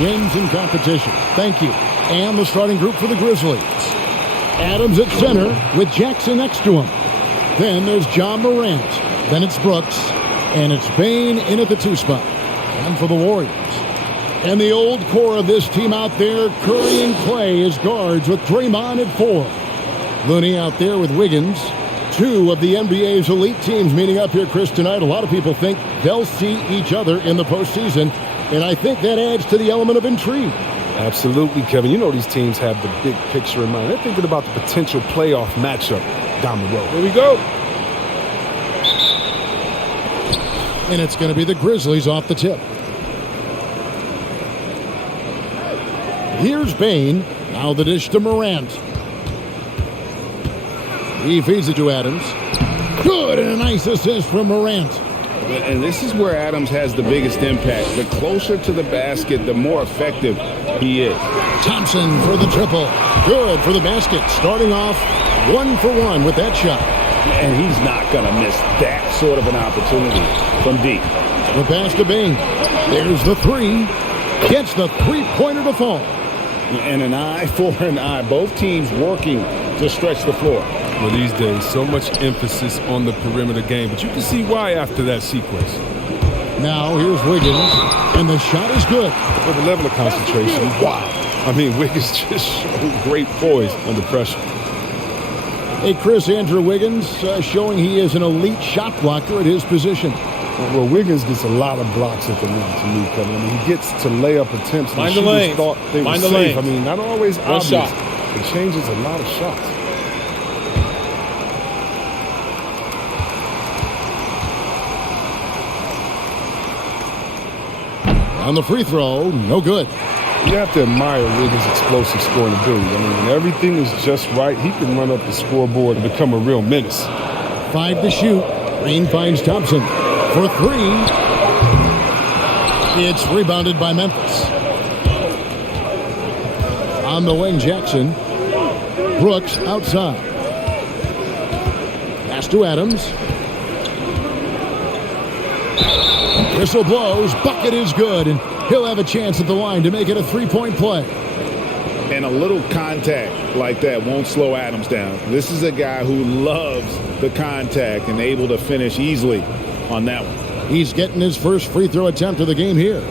wins in competition. Thank you. And the starting group for the Grizzlies. Adams at center with Jackson next to him. Then there's John Morant. Then it's Brooks. And it's Bane in at the 2 spot. And for the Warriors. And the old core of this team out there, Curry and Clay as guards with Draymond at 4. Looney out there with Wiggins. 2 of the NBA's elite teams meeting up here, Chris, tonight. A lot of people think they'll see each other in the postseason, and I think that adds to the element of intrigue. Absolutely, Kevin. You know these teams have the big picture in mind. They're thinking about the potential playoff matchup down the road. Here we go. And it's going to be the Grizzlies off the tip. Here's Bane. Now the dish to Morant. He feeds it to Adams. Good, and a nice assist from Morant. And this is where Adams has the biggest impact. The closer to the basket, the more effective he is. Thompson for the triple. Good for the basket. Starting off 1 for 1 with that shot. And he's not going to miss that sort of an opportunity from deep. The pass to Bane. There's the 3. Gets the 3-pointer to fall. And an eye for an eye. Both teams working to stretch the floor. Well, these days, so much emphasis on the perimeter game, but you can see why after that sequence. Now here's Wiggins, and the shot is good. For the level of concentration, wow. I mean, Wiggins just showed great poise under pressure. Hey, Chris, Andrew Wiggins showing he is an elite shot blocker at his position. Well, Wiggins gets a lot of blocks at the rim to me, Kevin. I mean, he gets to layup attempts. Find the lane. Thought they were safe. I mean, not always One obvious. shot. It changes a lot of shots. On the free throw, no good. You have to admire Wiggins' explosive scoring ability. I mean, when everything is just right, he can run up the scoreboard and become a real menace. 5 to shoot. Green finds Thompson for 3. It's rebounded by Memphis. On the wing, Jackson. Brooks outside. Pass to Adams. Whistle blows. Bucket is good, and he'll have a chance at the line to make it a 3-point play. And a little contact like that won't slow Adams down. This is a guy who loves the contact and able to finish easily on that one. He's getting his first free throw attempt of the game here.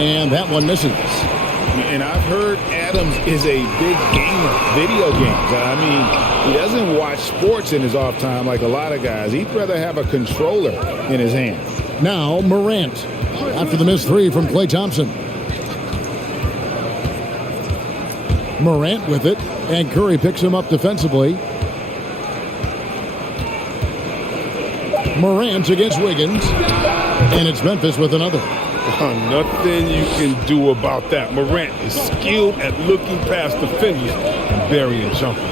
And that one misses. And I've heard Adams is a big gamer, video games. I mean, he doesn't watch sports in his off time like a lot of guys. He'd rather have a controller in his hand. Now Morant after the missed 3 from Klay Thompson. Morant with it, and Curry picks him up defensively. Morant against Wiggins, and it's Memphis with another. Nothing you can do about that. Morant is skilled at looking past defenders and burying jumpers.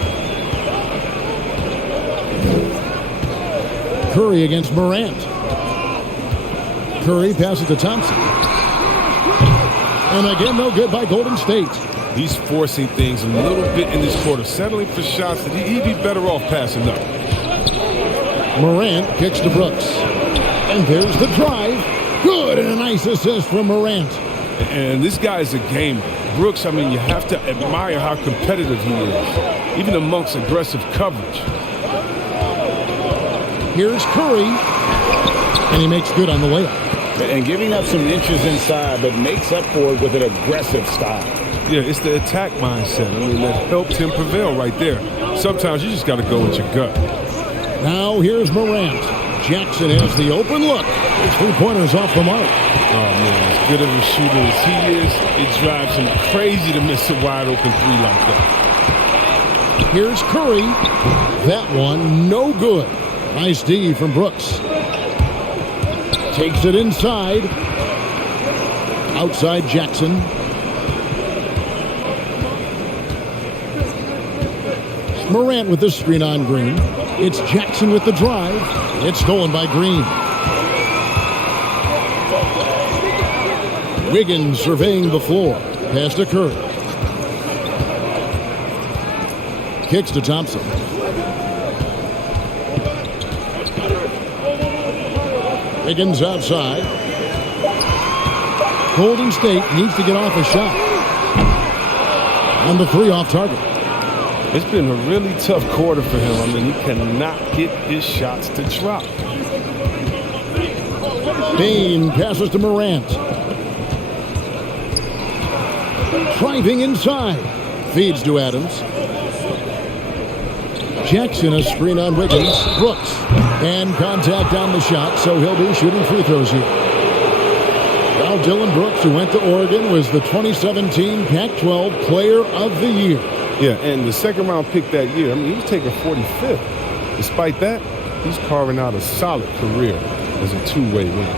Curry against Morant. Curry passes to Thompson. And again, no good by Golden State. He's forcing things a little bit in this quarter, settling for shots that he'd be better off passing up. Morant kicks to Brooks. And there's the drive. Good, and a nice assist from Morant. And this guy is a gamer. Brooks, I mean, you have to admire how competitive he is, even amongst aggressive coverage. Here's Curry, and he makes good on the layup. And giving up some inches inside, but makes up for it with an aggressive style. Yeah, it's the attack mindset. I mean, that helped him prevail right there. Sometimes you just got to go with your gut. Now here's Morant. Jackson has the open look. 3-pointers off the mark. Oh, man, as good of a shooter as he is, it drives him crazy to miss a wide-open 3 like that. Here's Curry. That one, no good. Nice D from Brooks. Takes it inside. Outside Jackson. Morant with the screen on Green. It's Jackson with the drive. It's stolen by Green. Wiggins surveying the floor. Pass to Curry. Kicks to Thompson. Wiggins outside. Golden State needs to get off a shot. On the three off target. It's been a really tough quarter for him. I mean, he cannot get his shots to drop. Bane passes to Morant. Driving inside. Feeds to Adams. Jackson, a screen on Wiggins. Brooks. And contact on the shot, so he'll be shooting free throws here. Well, Dylan Brooks, who went to Oregon, was the 2017 Pac-12 Player of the Year. Yeah, and the second round pick that year, I mean, he was taken 45th. Despite that, he's carving out a solid career as a two-way win.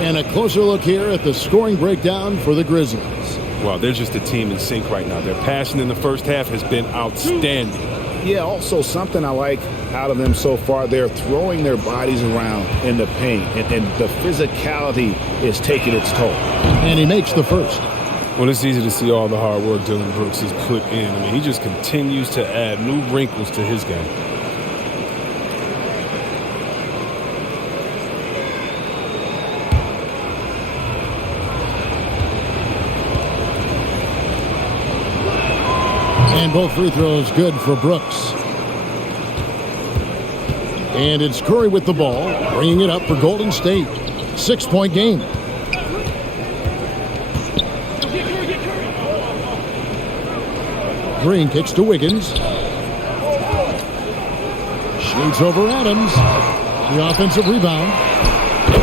And a closer look here at the scoring breakdown for the Grizzlies. Well, they're just a team in sync right now. Their passion in the first half has been outstanding. Yeah, also something I like out of them so far, they're throwing their bodies around in the paint, and the physicality is taking its toll. And he makes the first. Well, it's easy to see all the hard work Dylan Brooks has put in. I mean, he just continues to add new wrinkles to his game. And both free throws good for Brooks. And it's Curry with the ball, bringing it up for Golden State. 6-point game. Green kicks to Wiggins. Shoots over Adams. The offensive rebound.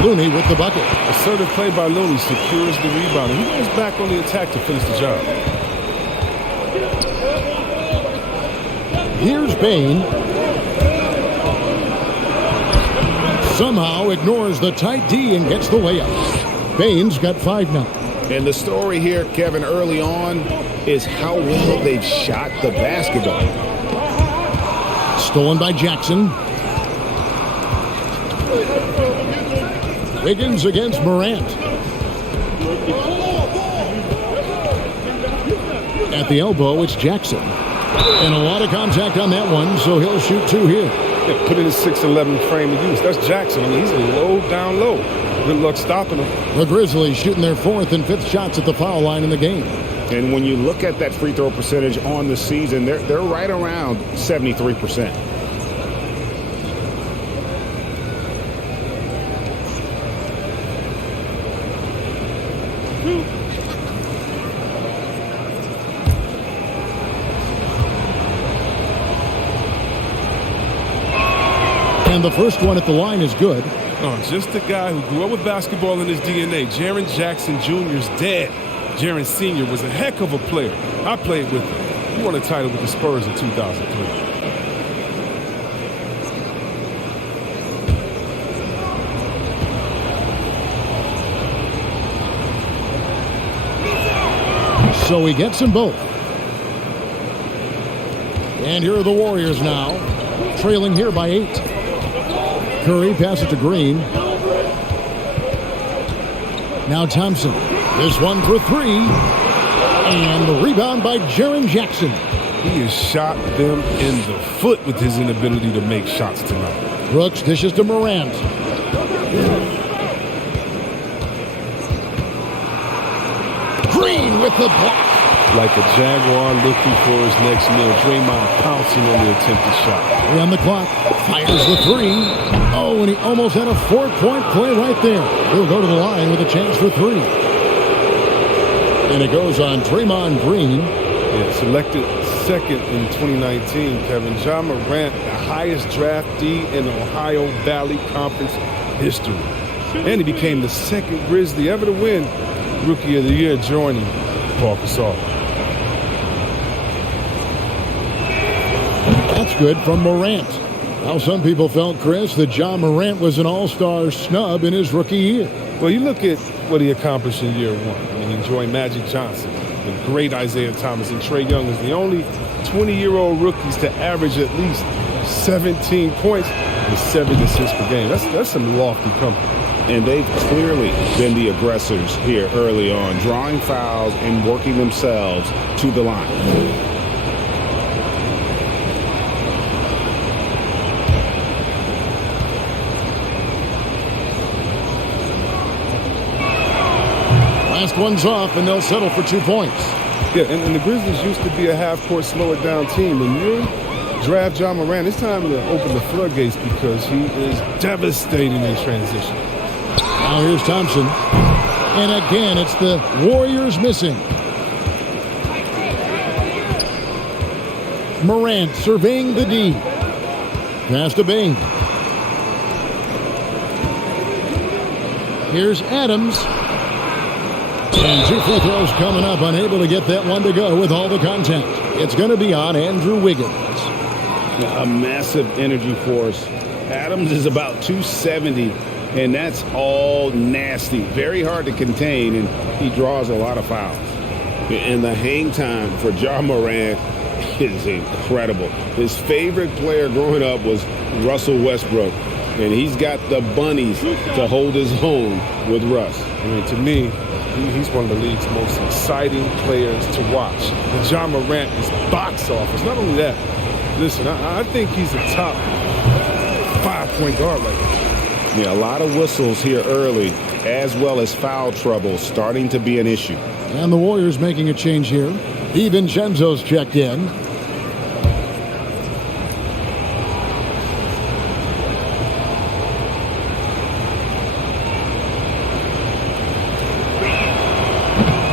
Looney with the bucket. Assertive play by Looney secures the rebound. He goes back on the attack to finish the job. Here's Bane. Somehow ignores the tight D and gets the layup. Bane's got 5 now. And the story here, Kevin, early on is how well they've shot the basketball. Stolen by Jackson. Wiggins against Morant. At the elbow, it's Jackson. And a lot of contact on that one, so he'll shoot 2 here. Yeah, put in his 6'11" frame of use. That's Jackson. I mean, he's a low down low. Good luck stopping him. The Grizzlies shooting their 4th and 5th shots at the foul line in the game. And when you look at that free throw percentage on the season, they're right around 73%. And the first one at the line is good. Oh, just a guy who grew up with basketball in his DNA. Jaron Jackson Jr.'s dad. Jaron Sr. was a heck of a player. I played with him. He won a title with the Spurs in 2003. So he gets them both. And here are the Warriors now, trailing here by 8. Curry passes to Green. Now Thompson. This one for 3. And the rebound by Jaron Jackson. He has shot them in the foot with his inability to make shots tonight. Brooks dishes to Morant. Green with the block. Like a Jaguar looking for his next meal. Draymond pouncing on the attempted shot. 3 on the clock. Fires the 3. Oh, and he almost had a 4-point play right there. He'll go to the line with a chance for 3. And it goes on Draymond Green. Yeah, selected second in 2019, Kevin. Ja Morant, the highest draftee in Ohio Valley Conference history. And he became the second Grizzly ever to win Rookie of the Year, joining Paul Gasol. That's good from Morant. Now, some people felt, Chris, that Ja Morant was an all-star snub in his rookie year. Well, you look at what he accomplished in year 1. I mean, he joined Magic Johnson, the great Isaiah Thomas, and Trae Young was the only 20-year-old rookies to average at least 17 points and 7 assists per game. That's some lofty company. And they've clearly been the aggressors here early on, drawing fouls and working themselves to the line. Last one's off, and they'll settle for 2 points. Yeah, and the Grizzlies used to be a half-court, slow-it-down team. When you draft John Moran, it's time to open the floodgates because he is devastating in transition. Now here's Thompson. And again, it's the Warriors missing. Morant surveying the D. Pass to Bing. Here's Adams. And 2 free throws coming up, unable to get that one to go with all the contact. It's going to be on Andrew Wiggins. A massive energy force. Adams is about 270, and that's all nasty. Very hard to contain, and he draws a lot of fouls. And the hang time for John Moran is incredible. His favorite player growing up was Russell Westbrook, and he's got the bunnies to hold his own with Russ. I mean, to me, he's one of the league's most exciting players to watch. And John Morant is box office. Not only that, listen, I think he's a top 5-point guard right now. Yeah, a lot of whistles here early, as well as foul trouble starting to be an issue. And the Warriors making a change here. DiVincenzo's checked in.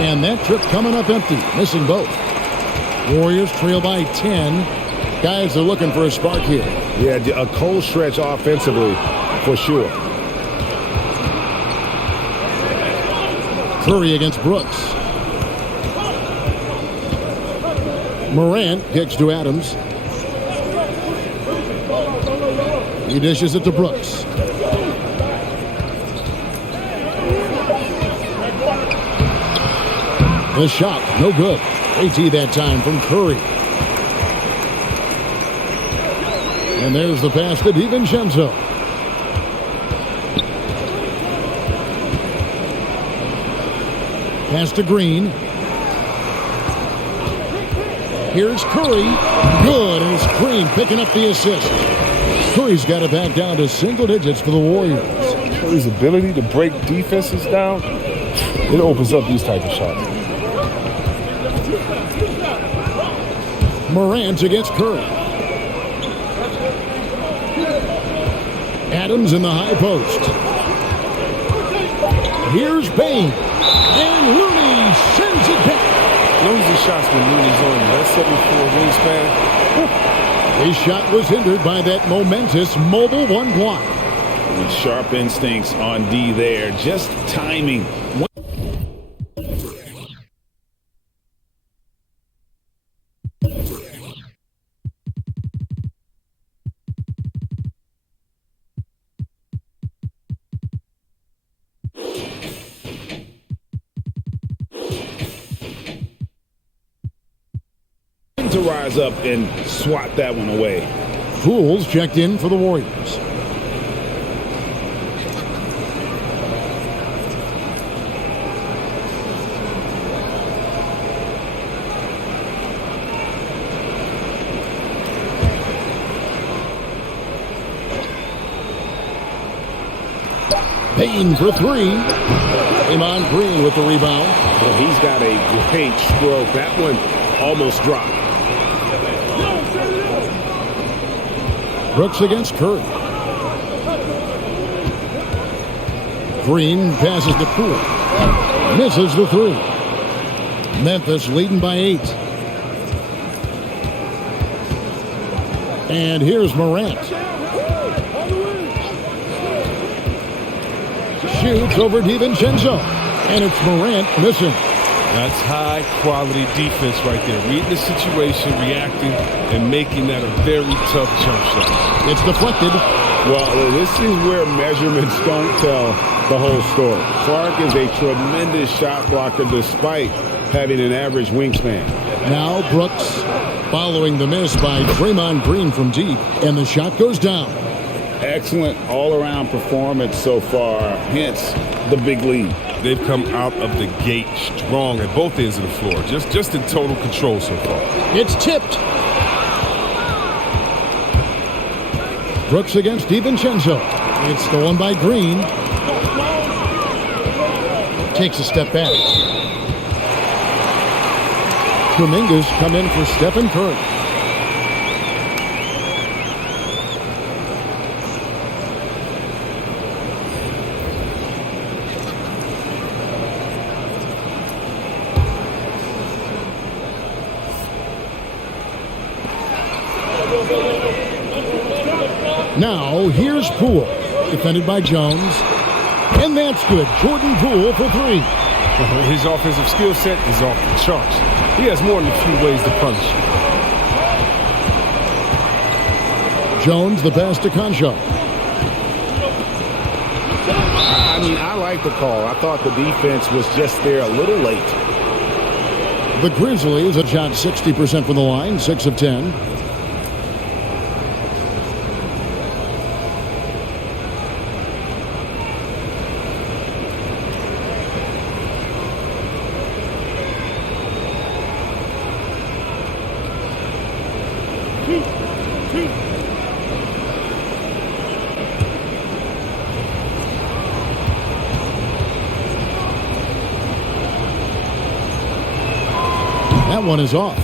And that trip coming up empty, missing both. Warriors trail by 10. Guys are looking for a spark here. Yeah, a cold stretch offensively for sure. Curry against Brooks. Morant kicks to Adams. He dishes it to Brooks. The shot, no good. AT that time from Curry. And there's the pass to DiVincenzo. Pass to Green. Here's Curry. Good, and it's Green picking up the assist. Curry's got it back down to single digits for the Warriors. Curry's ability to break defenses down, it opens up these type of shots. Morant against Curry. Adams in the high post. Here's Bane. And Looney sends it back. Those are shots when Looney's on you. That 7'4" wingspan. His shot was hindered by that momentous mobile one block. With sharp instincts on D there. Just timing. To rise up and swat that one away. Fools checked in for the Warriors. Payne for three. Draymond Green with the rebound. Well, he's got a great stroke. That one almost dropped. Brooks against Curry. Green passes to Poole. Misses the three. Memphis leading by 8. And here's Morant. Shoots over DiVincenzo. And it's Morant missing. That's high-quality defense right there. Reading the situation, reacting, and making that a very tough jump shot. It's deflected. Well, this is where measurements don't tell the whole story. Clark is a tremendous shot blocker despite having an average wingspan. Now Brooks Following the miss by Draymond Green from deep, and the shot goes down. Excellent all-around performance so far, hence the big lead. They've come out of the gate strong at both ends of the floor. Just in total control so far. It's tipped. Brooks against DiVincenzo. It's stolen by Green. Takes a step back. Kuminga's come in for Stephen Curry. Now, here's Poole, defended by Jones. And that's good. Jordan Poole for three. His offensive skill set is off the charts. He has more than a few ways to punish you. Jones, the pass to Concho. I like the call. I thought the defense was just there a little late. The Grizzlies have shot 60% from the line, 6 of 10. That one is off.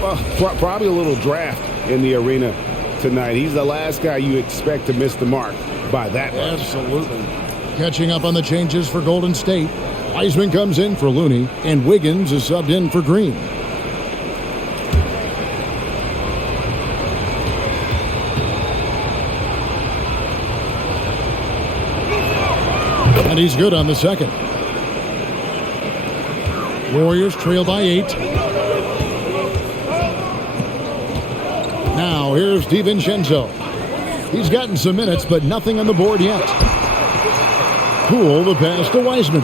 Well, probably a little draft in the arena tonight. He's the last guy you expect to miss the mark by that much. Absolutely. Catching up on the changes for Golden State. Wiseman comes in for Looney, and Wiggins is subbed in for Green. And he's good on the second. Warriors trail by 8. Now here's DiVincenzo. He's gotten some minutes, but nothing on the board yet. Poole, the pass to Wiseman.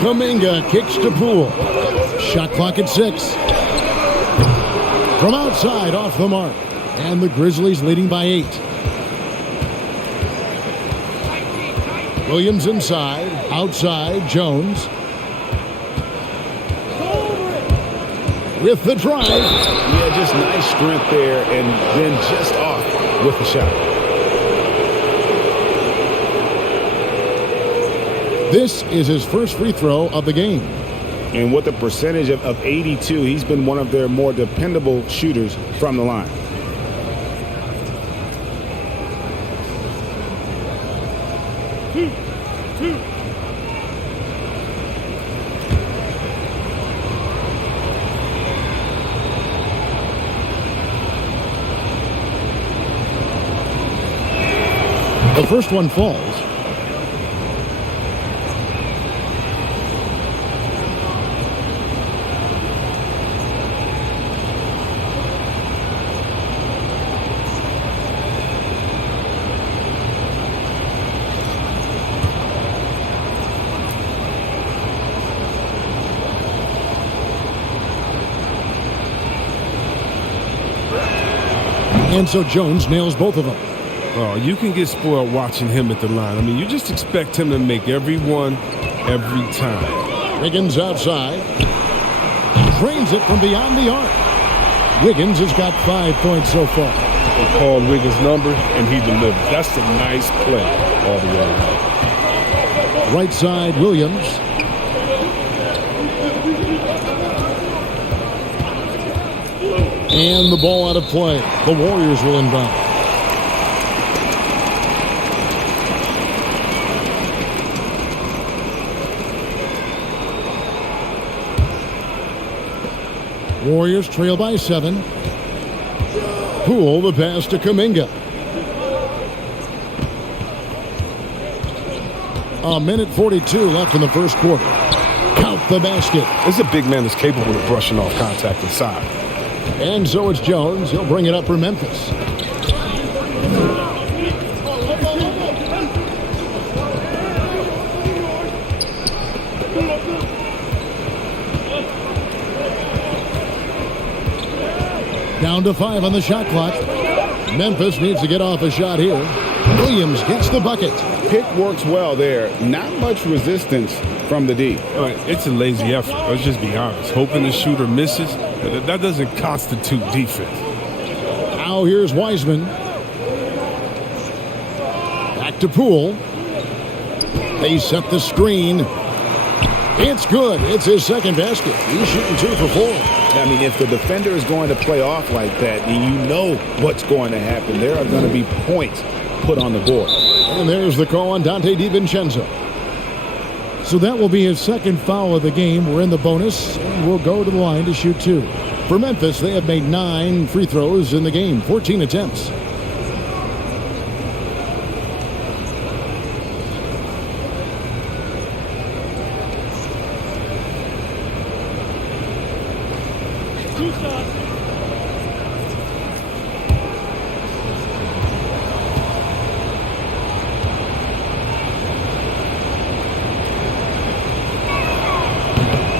Kuminga kicks to Poole. Shot clock at 6. From outside, off the mark. And the Grizzlies leading by 8. Williams inside. Outside, Jones. With the drive. Yeah, just nice strength there, and then just off with the shot. This is his first free throw of the game. And with a percentage of 82, he's been one of their more dependable shooters from the line. The first one falls. And so Jones nails both of them. Oh, you can get spoiled watching him at the line. I mean, you just expect him to make every one, every time. Wiggins outside. Drains it from beyond the arc. Wiggins has got 5 points so far. They called Wiggins' number, and he delivered. That's a nice play all the way around. Right side, Williams. And the ball out of play. The Warriors will inbound. Warriors trail by 7. Poole, the pass to Kuminga. A minute 42 left in the first quarter. Count the basket. This is a big man that's capable of brushing off contact inside. And so it's Jones. He'll bring it up for Memphis. Down to 5 on the shot clock. Memphis needs to get off a shot here. Williams gets the bucket. Pick works well there. Not much resistance from the D. It's a lazy effort. Let's just be honest. Hoping the shooter misses, that doesn't constitute defense. Now here's Wiseman. Back to Poole. They set the screen. It's good. It's his second basket. He's shooting 2 for 4. I mean, if the defender is going to play off like that, and you know what's going to happen, there are going to be points put on the board. And there's the call on Dante DiVincenzo. So that will be his second foul of the game. We're in the bonus, and we'll go to the line to shoot 2. For Memphis, they have made 9 free throws in the game, 14 attempts.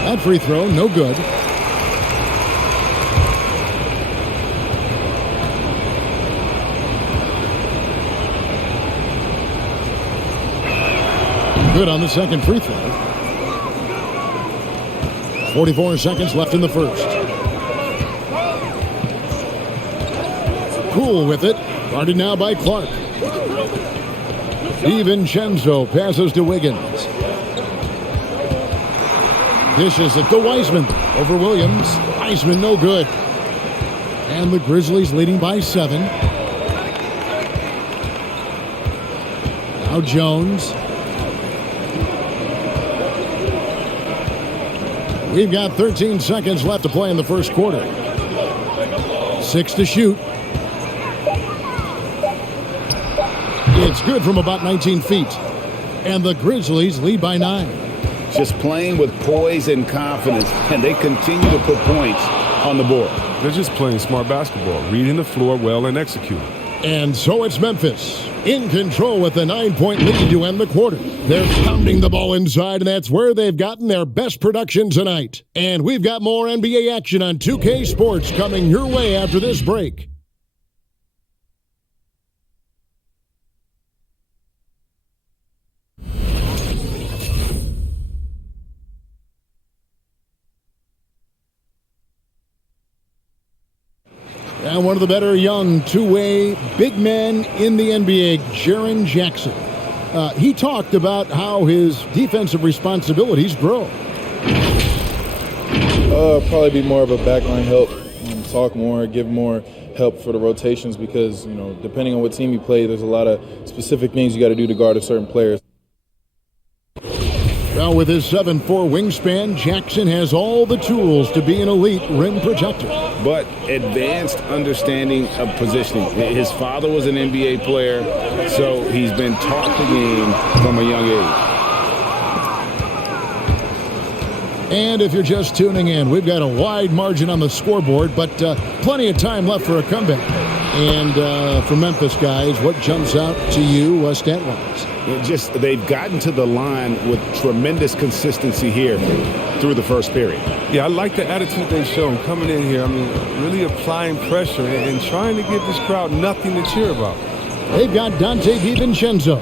That free throw, no good. Good on the second free throw. 44 seconds left in the first. Poole with it. Guarded now by Clark. DiVincenzo passes to Wiggins. Dishes it to Wiseman over Williams. Wiseman no good. And the Grizzlies leading by 7. Now Jones. We've got 13 seconds left to play in the first quarter. 6 to shoot. It's good from about 19 feet. And the Grizzlies lead by 9. Just playing with poise and confidence, and they continue to put points on the board. They're just playing smart basketball, reading the floor well and executing. And so it's Memphis in control with a 9-point lead to end the quarter. They're pounding the ball inside, and that's where they've gotten their best production tonight. And we've got more NBA action on 2K Sports coming your way after this break. And one of the better young two-way big men in the NBA, Jaron Jackson. He talked about how his defensive responsibilities grow. Probably be more of a backline help, talk more, give more help for the rotations because, depending on what team you play, there's a lot of specific things you got to do to guard a certain player. Well, with his 7'4" wingspan, Jackson has all the tools to be an elite rim protector. But advanced understanding of positioning. His father was an NBA player, so he's been taught the game from a young age. And if you're just tuning in, we've got a wide margin on the scoreboard, but plenty of time left for a comeback. And for Memphis guys, what jumps out to you stat-wise? They've gotten to the line with tremendous consistency here through the first period. Yeah, I like the attitude they've shown coming in here. I mean, really applying pressure and trying to give this crowd nothing to cheer about. They've got Dante DiVincenzo.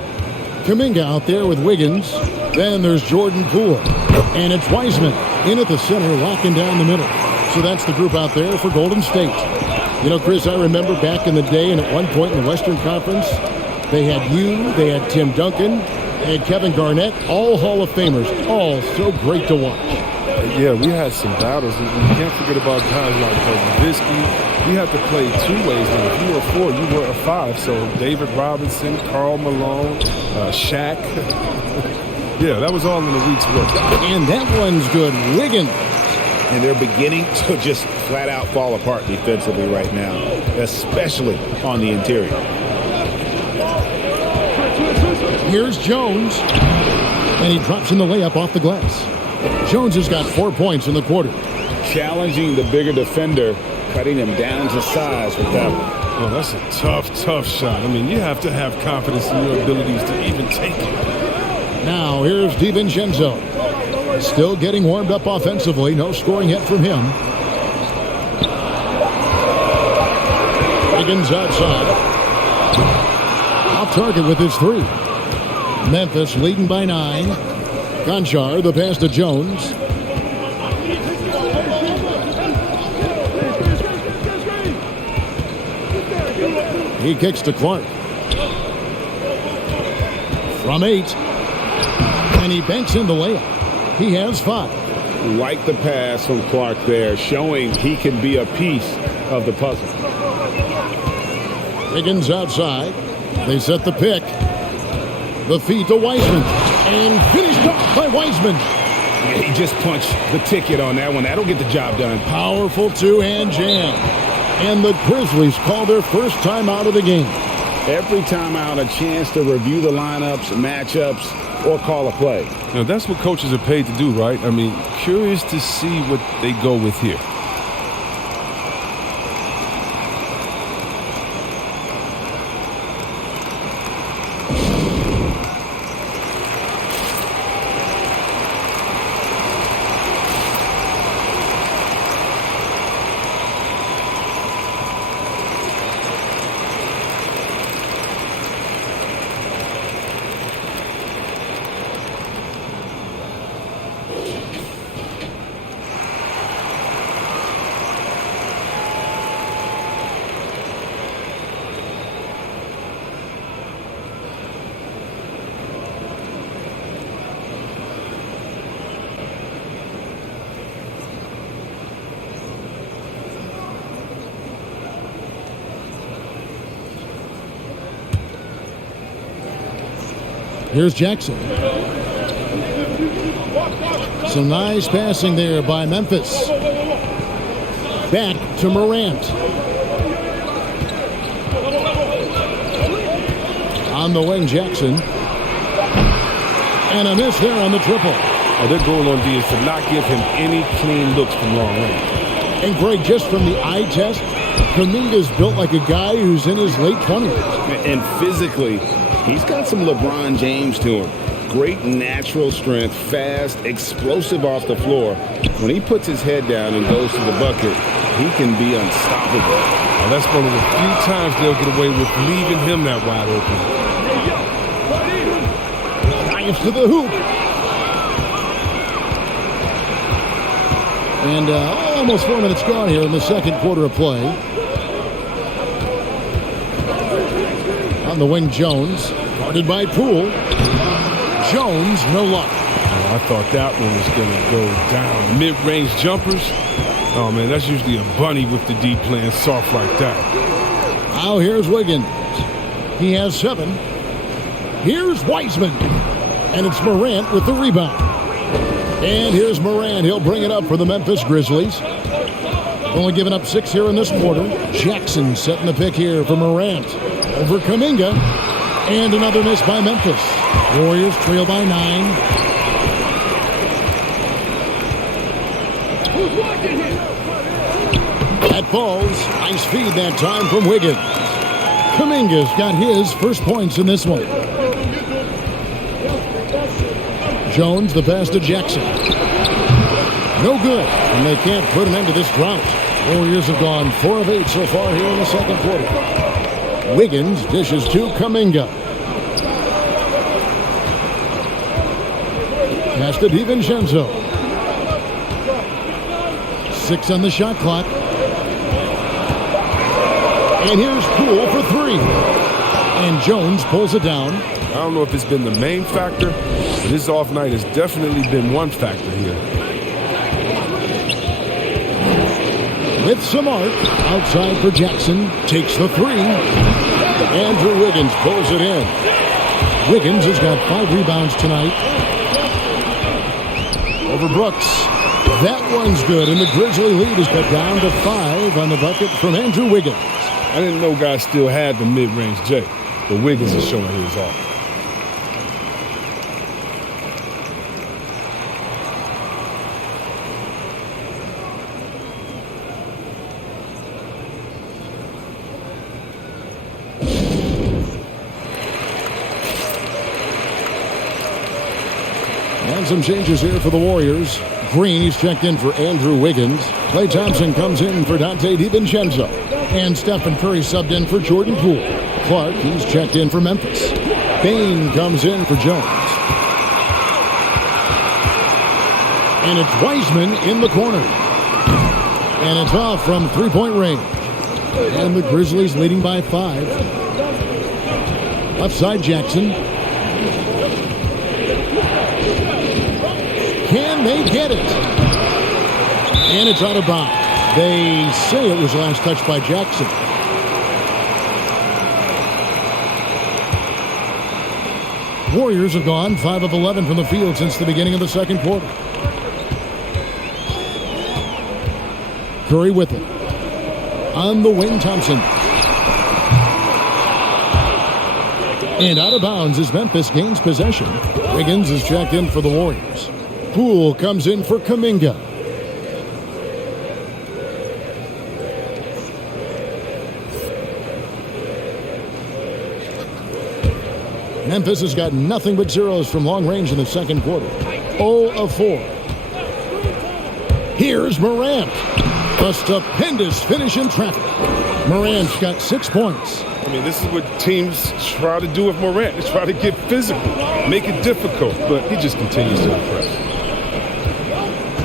Kuminga out there with Wiggins. Then there's Jordan Poole. And it's Wiseman in at the center, locking down the middle. So that's the group out there for Golden State. Chris, I remember back in the day and at one point in the Western Conference, they had you, they had Tim Duncan, they had Kevin Garnett, all Hall of Famers, all so great to watch. Yeah, we had some battles. You can't forget about guys like Nowitzki. We had to play 2 ways. And if you were a 4, you were a 5. So David Robinson, Karl Malone, Shaq. Yeah, that was all in the week's work. And that one's good. Wiggins. And they're beginning to just flat out fall apart defensively right now, especially on the interior. Here's Jones. And he drops in the layup off the glass. Jones has got 4 points in the quarter. Challenging the bigger defender, cutting him down to size with that one. Well, that's a tough shot. I mean, you have to have confidence in your abilities to even take it. Now, here's DiVincenzo. Still getting warmed up offensively. No scoring hit from him. Wiggins outside. Off target with his three. Memphis leading by 9. Conchar, the pass to Jones. He kicks to Clark. From 8. And he banks in the layup. He has 5. Like the pass from Clark there, showing he can be a piece of the puzzle. Wiggins outside. They set the pick. The feed to Wiseman. And finished off by Wiseman. Yeah, he just punched the ticket on that one. That'll get the job done. Powerful two-hand jam. And the Grizzlies call their first time out of the game. Every time out, a chance to review the lineups, matchups, or call a play. You know, that's what coaches are paid to do, right? I mean, curious to see what they go with here. Here's Jackson. Some nice passing there by Memphis. Back to Morant. On the wing, Jackson. And a miss there on the triple. Oh, their goal on D is to not give him any clean looks from long range. And Greg, just from the eye test, Kuminga's built like a guy who's in his late 20s. And physically, he's got some LeBron James to him. Great natural strength, fast, explosive off the floor. When he puts his head down and goes to the bucket, he can be unstoppable. Now, that's one of the few times they'll get away with leaving him that wide open. Drives to the hoop. And almost 4 minutes gone here in the second quarter of play. On the wing, Jones. Guarded by Poole. Jones, no luck. Oh, I thought that one was going to go down. Mid-range jumpers. Oh, man, that's usually a bunny with the D playing soft like that. Now here's Wiggins. He has 7. Here's Wiseman. And it's Morant with the rebound. And here's Morant. He'll bring it up for the Memphis Grizzlies. Only giving up 6 here in this quarter. Jackson setting the pick here for Morant. Over Kuminga. And another miss by Memphis. Warriors trail by 9. That falls. Nice feed that time from Wiggins. Kuminga's got his first points in this one. Jones, the pass to Jackson. No good. And they can't put an end to this drought. Warriors have gone 4 of 8 so far here in the second quarter. Wiggins dishes to Kuminga. Pass to DiVincenzo. 6 on the shot clock. And here's Poole for 3. And Jones pulls it down. I don't know if it's been the main factor, but this off night has definitely been one factor here. With some arc, outside for Jackson, takes the 3. Andrew Wiggins pulls it in. Wiggins has got 5 rebounds tonight. Over Brooks. That one's good, and the Grizzly lead is cut down to 5 on the bucket from Andrew Wiggins. I didn't know guys still had the mid-range J, but Wiggins is showing his off. And some changes here for the Warriors. Green, he's checked in for Andrew Wiggins. Klay Thompson comes in for Dante DiVincenzo. And Stephen Curry subbed in for Jordan Poole. Clark, he's checked in for Memphis. Bain comes in for Jones. And it's Wiseman in the corner. And it's off from three-point range. And the Grizzlies leading by 5. Left side, Jackson. Can they get it? And it's out of bounds. They say it was last touched by Jackson. Warriors have gone 5 of 11 from the field since the beginning of the second quarter. Curry with it. On the wing, Thompson. And out of bounds as Memphis gains possession. Wiggins is checked in for the Warriors. Poole comes in for Kuminga. Memphis has got nothing but zeros from long range in the second quarter. 0 of 4. Here's Morant. A stupendous finish in traffic. Morant's got 6 points. I mean, this is what teams try to do with Morant. They try to get physical, make it difficult, but he just continues to impress.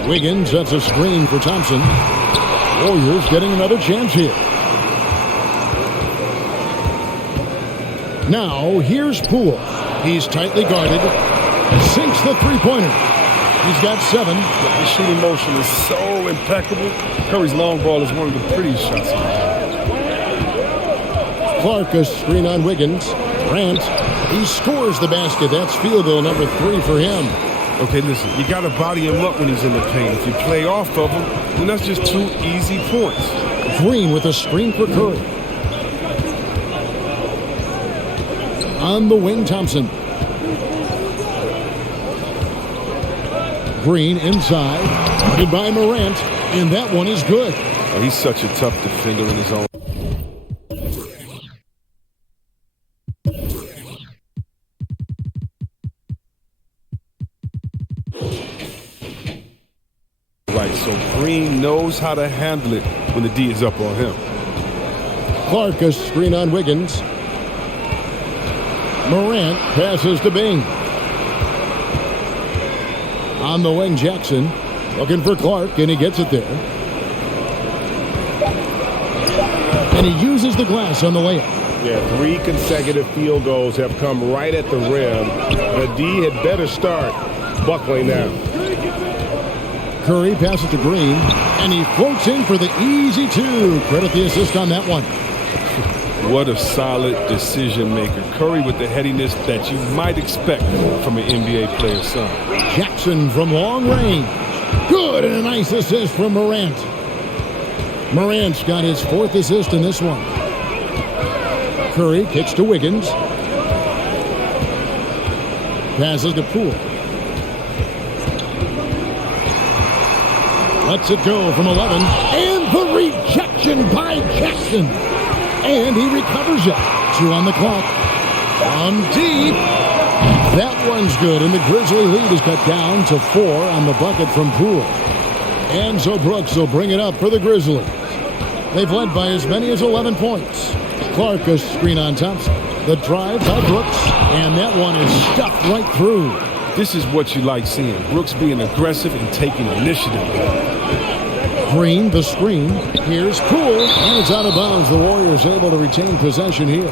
Wiggins sets a screen for Thompson. Warriors getting another chance here. Now, here's Poole. He's tightly guarded. Sinks the three-pointer. He's got 7. The shooting motion is so impeccable. Curry's long ball is one of the prettiest shots in the game. Clark, a screen on Wiggins. Grant, he scores the basket. That's field goal number 3 for him. Okay, listen, you got to body him up when he's in the paint. If you play off of him, then that's just 2 easy points. Green with a screen for Curry. On the wing, Thompson. Green inside. Guarded by Morant. And that one is good. Oh, he's such a tough defender in his own. Right, so Green knows how to handle it when the D is up on him. Clark, a screen on Wiggins. Morant passes to Bing. On the wing, Jackson. Looking for Clark, and he gets it there. And he uses the glass on the layup. Yeah, 3 consecutive field goals have come right at the rim. The D had better start buckling now. Curry passes to Green, and he floats in for the easy 2. Credit the assist on that one. What a solid decision maker. Curry with the headiness that you might expect from an NBA player's son. Jackson from long range. Good, and a nice assist from Morant. Morant's got his 4th assist in this one. Curry kicks to Wiggins. Passes to Poole. Lets it go from 11. And the rejection by Jackson. And he recovers it. 2 on the clock. From deep. That one's good, and the Grizzly lead is cut down to 4 on the bucket from Poole. And so Brooks will bring it up for the Grizzlies. They've led by as many as 11 points. Clark, a screen on Thompson. The drive by Brooks, and that one is stuffed right through. This is what you like seeing. Brooks being aggressive and taking initiative. Green, the screen. Here's Poole, and it's out of bounds. The Warriors able to retain possession here.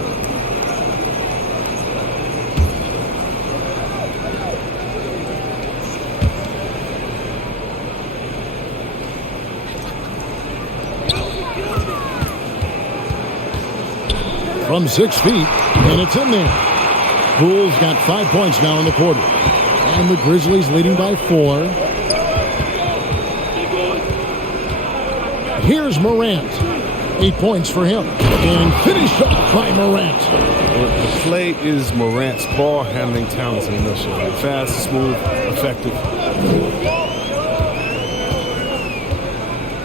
From 6 feet, and it's in there. Poole's got 5 points now in the quarter. And the Grizzlies leading by 4. Here's Morant. 8 points for him. And finished off by Morant. The play is Morant's ball handling talents in a nutshell. Fast, smooth, effective.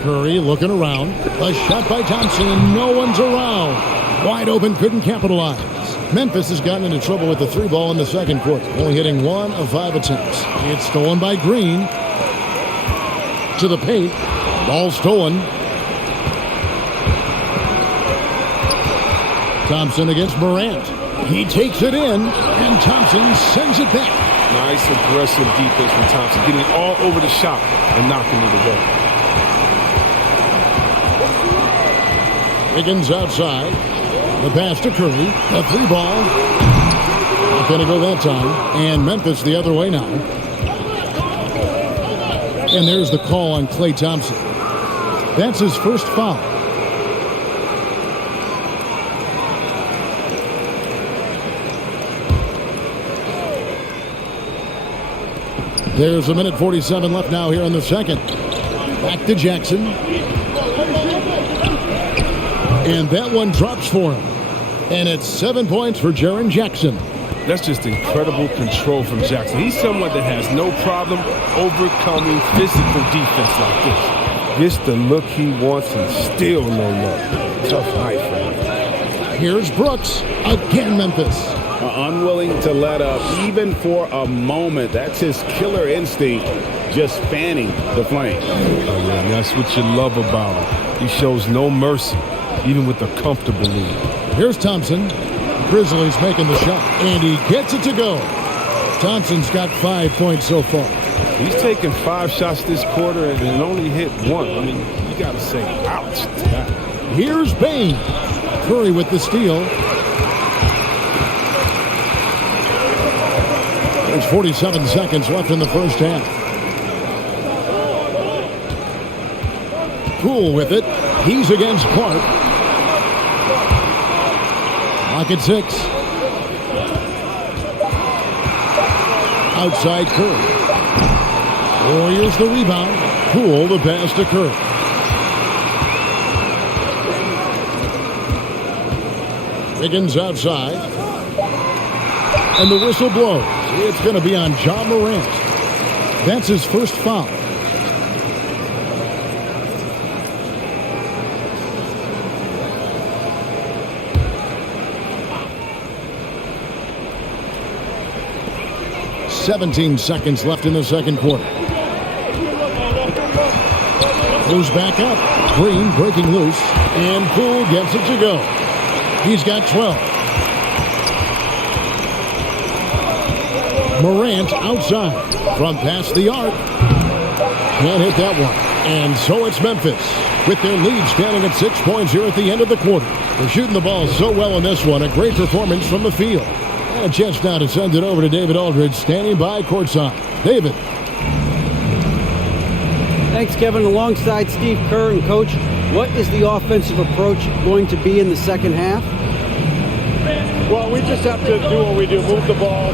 Curry looking around. A shot by Thompson, and no one's around. Wide open, couldn't capitalize. Memphis has gotten into trouble with the 3 ball in the second quarter, only hitting 1 of 5 attempts. It's stolen by Green. To the paint. Ball stolen. Thompson against Morant. He takes it in, and Thompson sends it back. Nice aggressive defense from Thompson, getting all over the shot and knocking it away. Wiggins outside. The pass to Curry. A three ball. Not going to go that time. And Memphis the other way now. And there's the call on Klay Thompson. That's his first foul. There's a minute 47 left now here in the second. Back to Jackson. And that one drops for him. And it's 7 points for Jaron Jackson. That's just incredible control from Jackson. He's someone that has no problem overcoming physical defense like this. Gets the look he wants and still no look. Tough night for him. Here's Brooks. Again, Memphis. Unwilling to let up even for a moment. That's his killer instinct, just fanning the flame. Oh, yeah, that's what you love about him. He shows no mercy, even with a comfortable lead. Here's Thompson. Grizzlies making the shot, and he gets it to go. Thompson's got 5 points so far. He's taken 5 shots this quarter and only hit 1. I mean, you got to say, ouch to that. Here's Bane. Curry with the steal. There's 47 seconds left in the first half. Poole with it. He's against Clark. Clock at 6. Outside Curry. Warriors the rebound. Poole the pass to Curry. Wiggins outside. And the whistle blows. It's going to be on John Morant. That's his first foul. "17 seconds left in the second quarter. Goes back up. Green breaking loose. And Poole gets it to go. He's got 12. Morant outside from past the arc. Can't hit that one. And so it's Memphis with their lead standing at 6 points here at the end of the quarter. They're shooting the ball so well in this one. A great performance from the field. And a chance now to send it over to David Aldridge standing by courtside. David. Thanks, Kevin. Alongside Steve Kerr and Coach, what is the offensive approach going to be in the second half? Well, we just have to do what we do, move the ball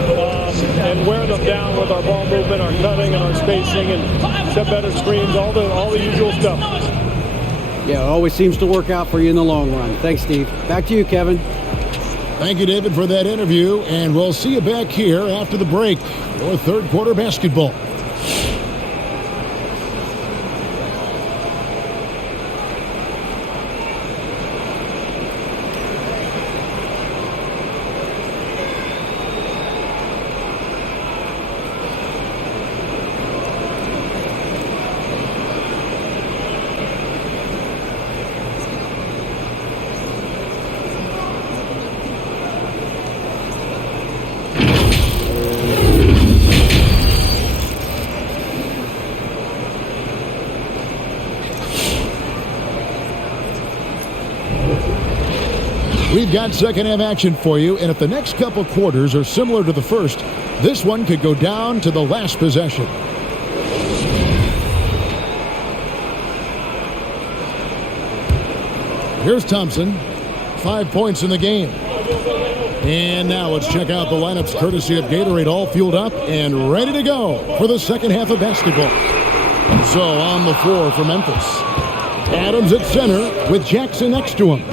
and wear them down with our ball movement, our cutting, and our spacing, and set better screens, all the usual stuff. Yeah, it always seems to work out for you in the long run. Thanks, Steve. Back to you, Kevin. Thank you, David, for that interview, and we'll see you back here after the break for third quarter basketball. We've got second half action for you, and if the next couple quarters are similar to the first, this one could go down to the last possession. Here's Thompson, 5 points in the game. And now let's check out the lineups courtesy of Gatorade, all fueled up and ready to go for the second half of basketball. So on the floor for Memphis, Adams at center with Jackson next to him.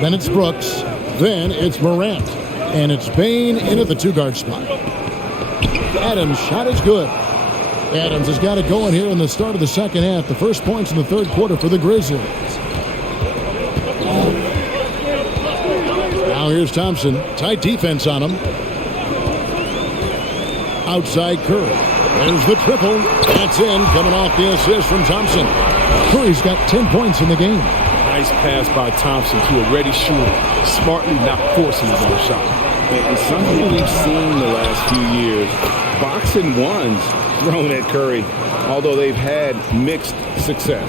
Then it's Brooks. Then it's Morant. And it's Bane in at the two-guard spot. Adams' shot is good. Adams has got it going here in the start of the second half. The first points in the third quarter for the Grizzlies. Now here's Thompson. Tight defense on him. Outside Curry. There's the triple. That's in, coming off the assist from Thompson. Curry's got 10 points in the game. Nice pass by Thompson to a ready shooter, smartly not forcing his own shot. And something we've seen the last few years, boxing ones thrown at Curry, although they've had mixed success.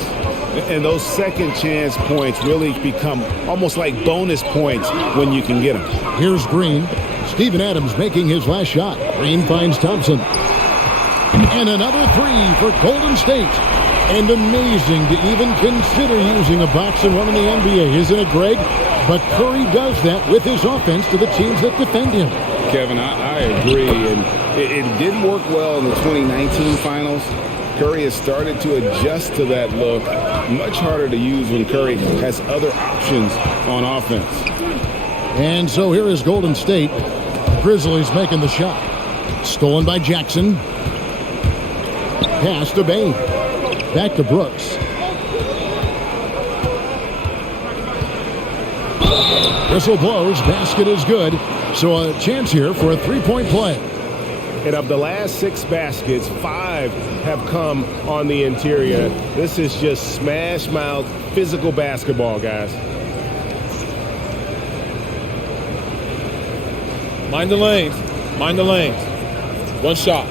And those second chance points really become almost like bonus points when you can get them. Here's Green. Steven Adams making his last shot. Green finds Thompson. And another three for Golden State. And amazing to even consider using a boxing one in the NBA, isn't it, Greg? But Curry does that with his offense to the teams that defend him. Kevin, I agree. And it didn't work well in the 2019 finals. Curry has started to adjust to that look. Much harder to use when Curry has other options on offense. And so here is Golden State. Grizzlies making the shot. Stolen by Jackson. Pass to Bain. Back to Brooks. Whistle blows. Basket is good. So a chance here for a three-point play. And of the last 6 baskets, 5 have come on the interior. This is just smash mouth physical basketball, guys. Mind the lanes. Mind the lanes. One shot.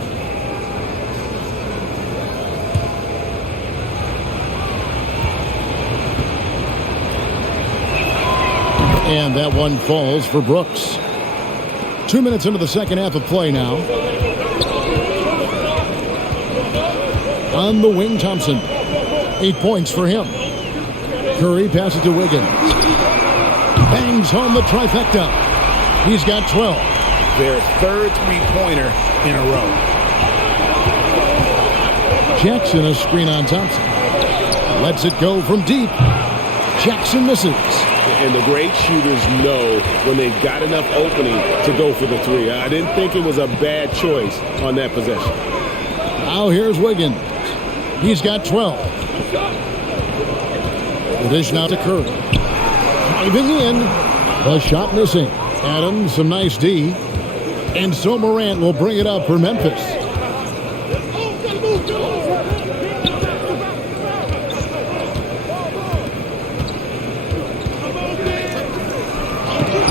And that one falls for Brooks. 2 minutes into the second half of play now. On the wing, Thompson. 8 points for him. Curry passes to Wiggins. Bangs home the trifecta. He's got 12. Their third three-pointer in a row. Jackson a screen on Thompson. Lets it go from deep. Jackson misses. And the great shooters know when they've got enough opening to go for the three. I didn't think it was a bad choice on that possession. Now here's Wiggins. He's got 12. The dish now to Curry. Driving in. The shot missing. Adams, some nice D. And so Morant will bring it up for Memphis.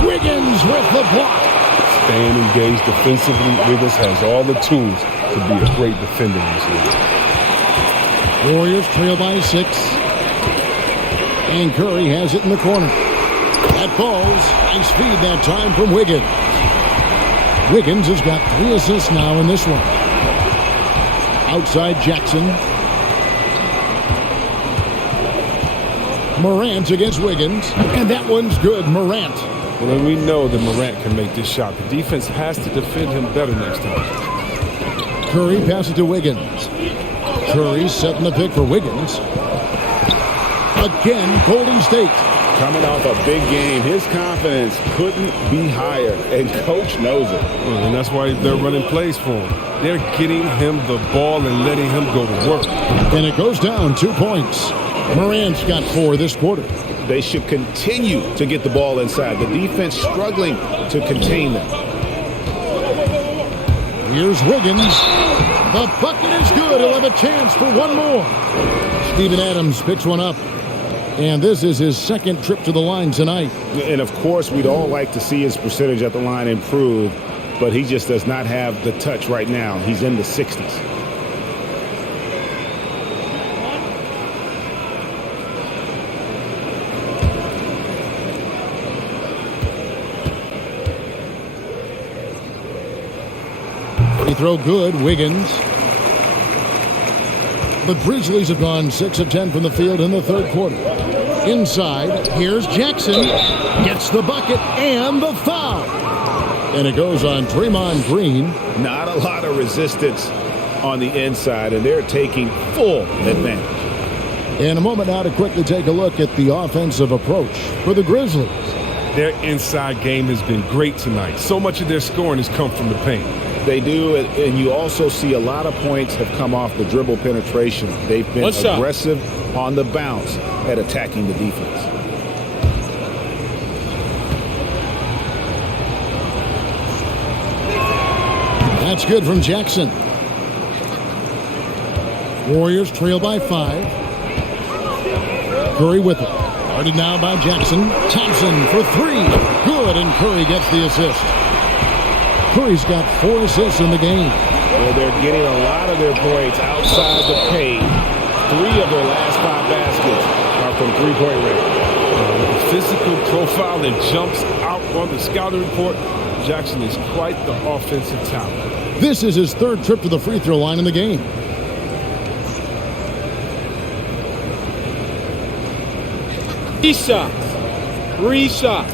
Wiggins with the block. Staying engaged defensively, Wiggins has all the tools to be a great defender in this league. Warriors trail by 6. And Curry has it in the corner. That falls. Nice feed that time from Wiggins. Wiggins has got 3 assists now in this one. Outside Jackson. Morant against Wiggins. And that one's good. Morant. Well, we know that Morant can make this shot. The defense has to defend him better next time. Curry passes to Wiggins. Curry setting the pick for Wiggins. Again, Golden State. Coming off a big game, his confidence couldn't be higher, and Coach knows it. And that's why they're running plays for him. They're getting him the ball and letting him go to work. And it goes down 2 points. Morant's got 4 this quarter. They should continue to get the ball inside. The defense struggling to contain them. Here's Wiggins. The bucket is good. He'll have a chance for one more. Steven Adams picks one up. And this is his second trip to the line tonight. And, of course, we'd all like to see his percentage at the line improve, but he just does not have the touch right now. He's in the 60s. Free throw good. Wiggins. The Grizzlies have gone 6 of 10 from the field in the third quarter. Inside, here's Jackson. Gets the bucket and the foul. And it goes on Draymond Green. Not a lot of resistance on the inside, and they're taking full advantage. In a moment now to quickly take a look at the offensive approach for the Grizzlies. Their inside game has been great tonight. So much of their scoring has come from the paint. They do, and you also see a lot of points have come off the dribble penetration. They've been aggressive on the bounce at attacking the defense. That's good from Jackson. Warriors trail by 5. Curry with it. Guarded now by Jackson. Thompson for three. Good, and Curry gets the assist. Curry's got 4 assists in the game. Well, they're getting a lot of their points outside the paint. 3 of their last 5 baskets are from three-point range. The physical profile that jumps out on the scouting report, Jackson is quite the offensive talent. This is his 3rd trip to the free throw line in the game. Three shots.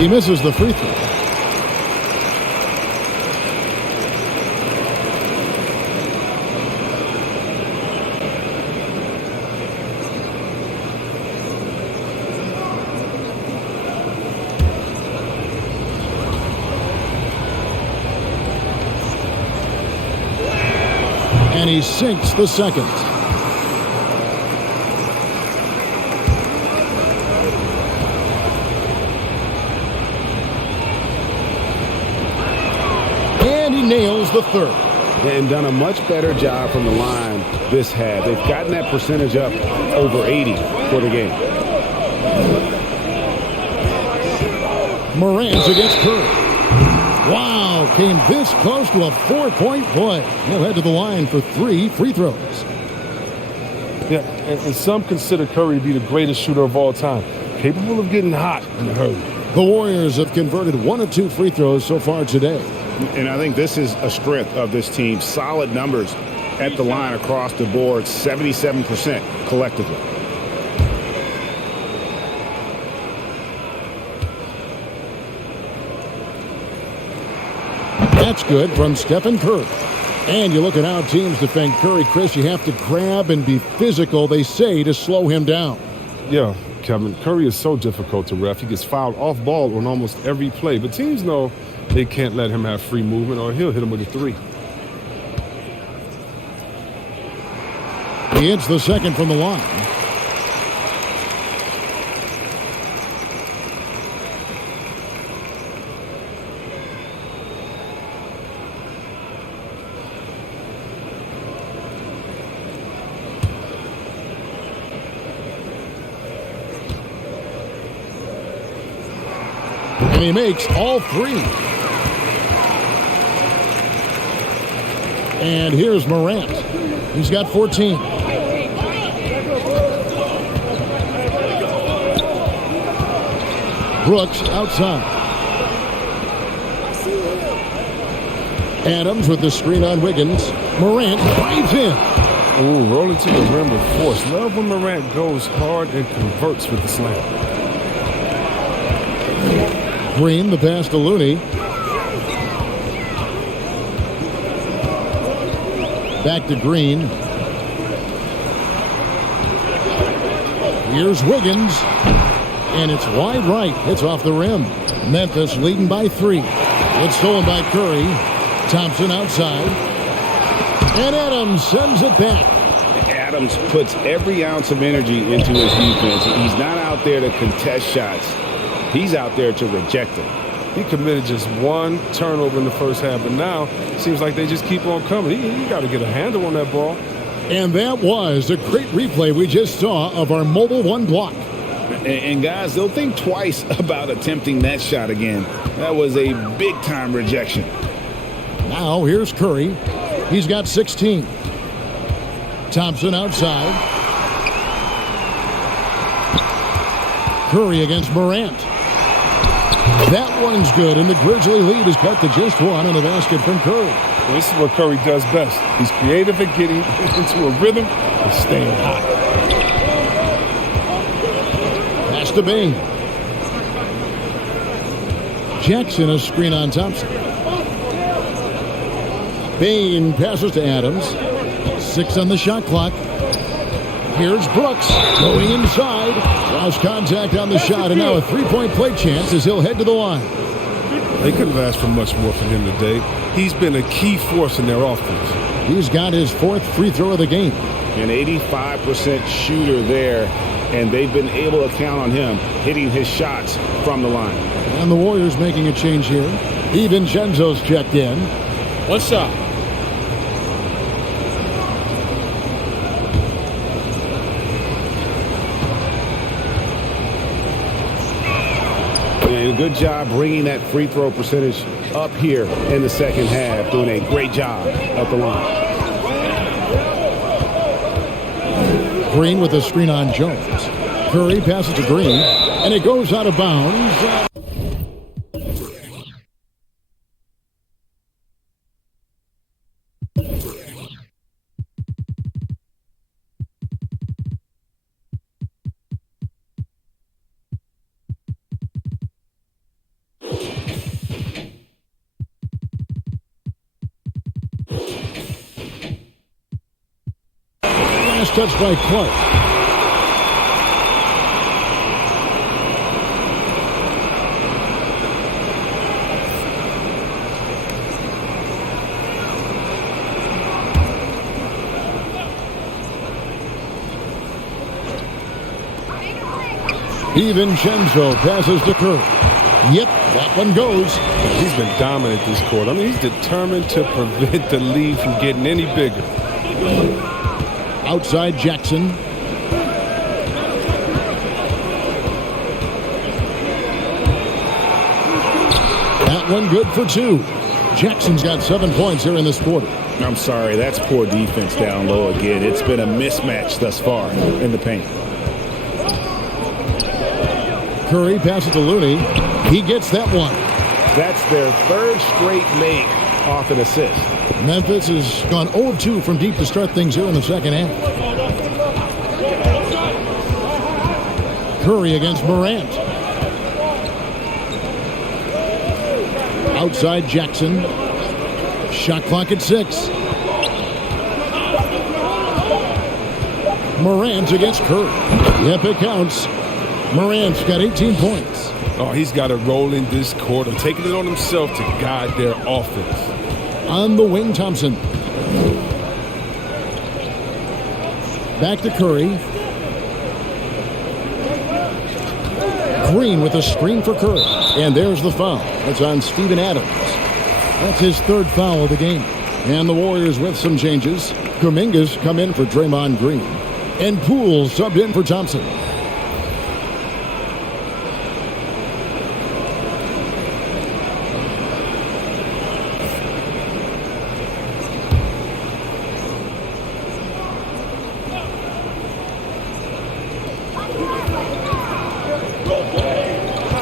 He misses the free throw. And he sinks the second. And he nails the third. And done a much better job from the line this half. They've gotten that percentage up over 80 for the game. Morant against Curry. Wow, came this close to a 4-point play. He'll head to the line for 3 free throws. Yeah, and some consider Curry to be the greatest shooter of all time, capable of getting hot in a hurry. The Warriors have converted 1 of 2 free throws so far today. And I think this is a strength of this team. Solid numbers at the line across the board, 77% collectively. That's good from Stephen Curry. And you look at how teams defend Curry, Chris, you have to grab and be physical, they say, to slow him down. Yeah, Kevin, Curry is so difficult to ref. He gets fouled off ball on almost every play. But teams know they can't let him have free movement or he'll hit him with a 3. He hits the second from the line. And he makes all 3. And here's Morant. He's got 14. Brooks outside. Adams with the screen on Wiggins. Morant drives in. Ooh, rolling to the rim with force. Love when Morant goes hard and converts with the slam. Green, the pass to Looney. Back to Green. Here's Wiggins. And it's wide right. It's off the rim. Memphis leading by 3. It's stolen by Curry. Thompson outside. And Adams sends it back. Adams puts every ounce of energy into his defense. He's not out there to contest shots. He's out there to reject them. He committed just 1 turnover in the first half, but now it seems like they just keep on coming. He got to get a handle on that ball. And that was a great replay we just saw of our Mobile One block. And guys, they'll think twice about attempting that shot again. That was a big-time rejection. Now here's Curry. He's got 16. Thompson outside. Curry against Morant. That one's good, and the Grizzly lead is cut to just 1 on the basket from Curry. Well, this is what Curry does best. He's creative at getting into a rhythm and staying hot. Pass to Bain. Jackson a screen on Thompson. Bain passes to Adams. 6 on the shot clock. Here's Brooks going inside. Draws contact on the shot, and now a 3-point play chance as he'll head to the line. They couldn't have asked for much more from him today. He's been a key force in their offense. He's got his 4th free throw of the game. An 85% shooter there. and they've been able to count on him hitting his shots from the line. And the Warriors making a change here. DiVincenzo's checked in. One shot. And a good job bringing that free throw percentage up here in the second half, doing a great job at the line. Green with a screen on Jones. Curry passes to Green, and it goes out of bounds. Last touch by Clark. DiVincenzo passes to Curry. Yep, that one goes. He's been dominant this quarter. I mean, he's determined to prevent the lead from getting any bigger. Outside Jackson. That one good for two. Jackson's got 7 points here in this quarter. I'm sorry, that's poor defense down low again. It's been a mismatch thus far in the paint. Curry passes to Looney. He gets that one. That's their third straight make off an assist. Memphis has gone 0 of 2 from deep to start things here in the second half. Curry against Morant. Outside Jackson. Shot clock at 6. Morant against Curry. Yep, it counts. Morant's got 18 points. Oh, he's got a role in this quarter, taking it on himself to guide their offense. On the wing, Thompson. Back to Curry. Green with a screen for Curry. And there's the foul. That's on Steven Adams. That's his third foul of the game. And the Warriors with some changes. Kuminga's come in for Draymond Green. And Poole subbed in for Thompson.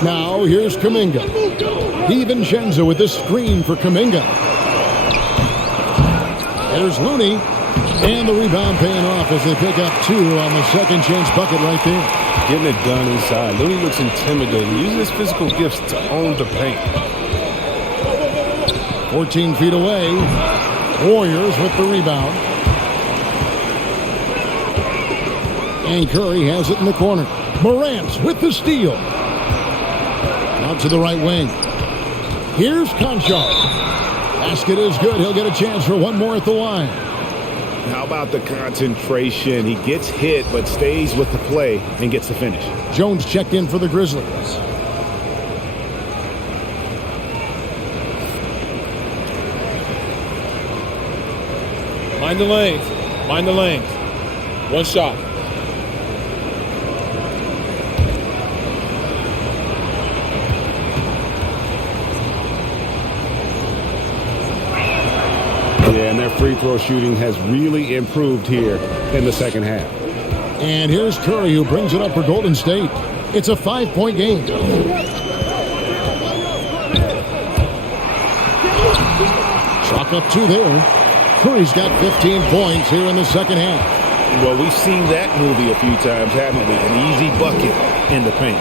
Now here's Kuminga. DiVincenzo with the screen for Kuminga. There's Looney. And the rebound paying off as they pick up 2 on the second chance bucket right there. Getting it done inside. Looney looks intimidating. Using his physical gifts to own the paint. 14 feet away. Warriors with the rebound. And Curry has it in the corner. Morant with the steal. Out to the right wing. Here's Conchar. Basket is good. He'll get a chance for one more at the line. How about the concentration? He gets hit but stays with the play and gets the finish. Jones checked in for the Grizzlies. Mind the lanes. Mind the lanes. One shot. Yeah, and their free throw shooting has really improved here in the second half. And here's Curry, who brings it up for Golden State. It's a 5-point game. Chalk up 2 there. Curry's got 15 points here in the second half. Well, we've seen that movie a few times, haven't we? An easy bucket in the paint.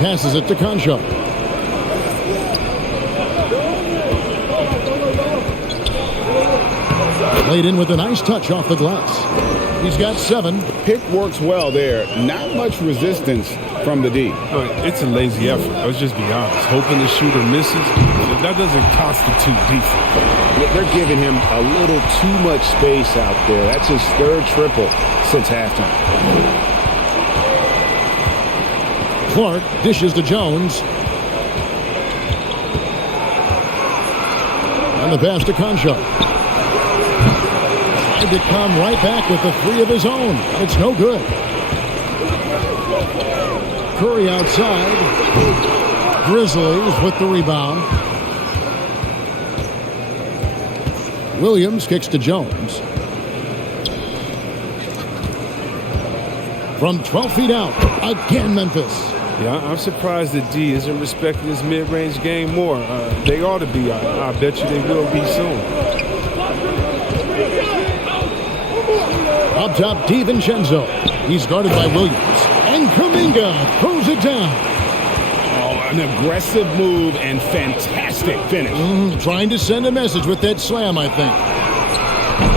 Passes it to Conchar. Laid in with a nice touch off the glass. He's got 7. Pick works well there. Not much resistance from the D. It's a lazy effort. Let's just be honest. Hoping the shooter misses, that doesn't constitute defense. They're giving him a little too much space out there. That's his third triple since halftime. Clark dishes to Jones. And the pass to Concho. Tried to come right back with the three of his own. It's no good. Curry outside. Grizzlies with the rebound. Williams kicks to Jones. From 12 feet out, again Memphis. Yeah, I'm surprised that D isn't respecting his mid-range game more. They ought to be. I bet you they will be soon. Up top, DiVincenzo. He's guarded by Williams. And Kuminga throws it down. Oh, an aggressive move and fantastic finish. Trying to send a message with that slam, I think.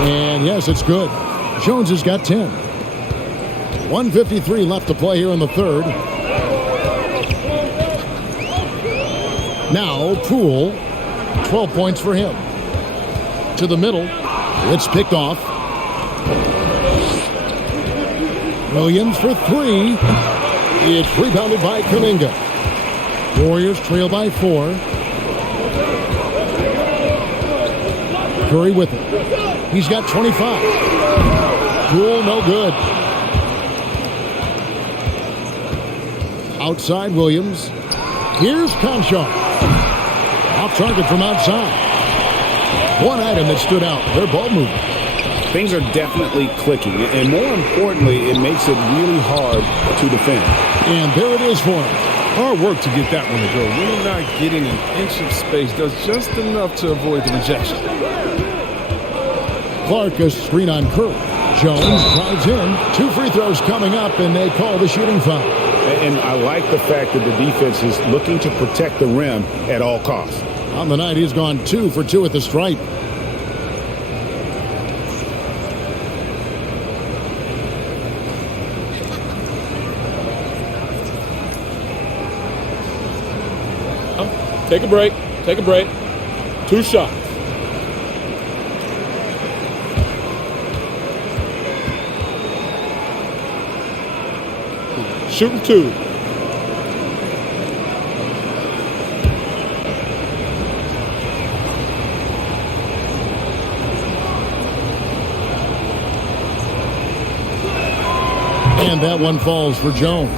And yes, it's good. Jones has got 10. 1:53 left to play here in the third. Now, Poole, 12 points for him. To the middle. It's picked off. Williams for three. It's rebounded by Kuminga. Warriors trail by 4. Curry with it. He's got 25. Poole, no good. Outside Williams. Here's Concho. Off target from outside. One item that stood out, their ball movement. Things are definitely clicking, and more importantly, it makes it really hard to defend. And there it is for him. Hard work to get that one to go. Really not getting an inch of space does just enough to avoid the rejection. Clark, a screen on Curry. Jones drives in. 2 free throws coming up, and they call the shooting foul. And I like the fact that the defense is looking to protect the rim at all costs. On the night, he's gone 2 for 2 at the stripe. Take a break. Take a break. 2 shots. Shooting 2. And that one falls for Jones.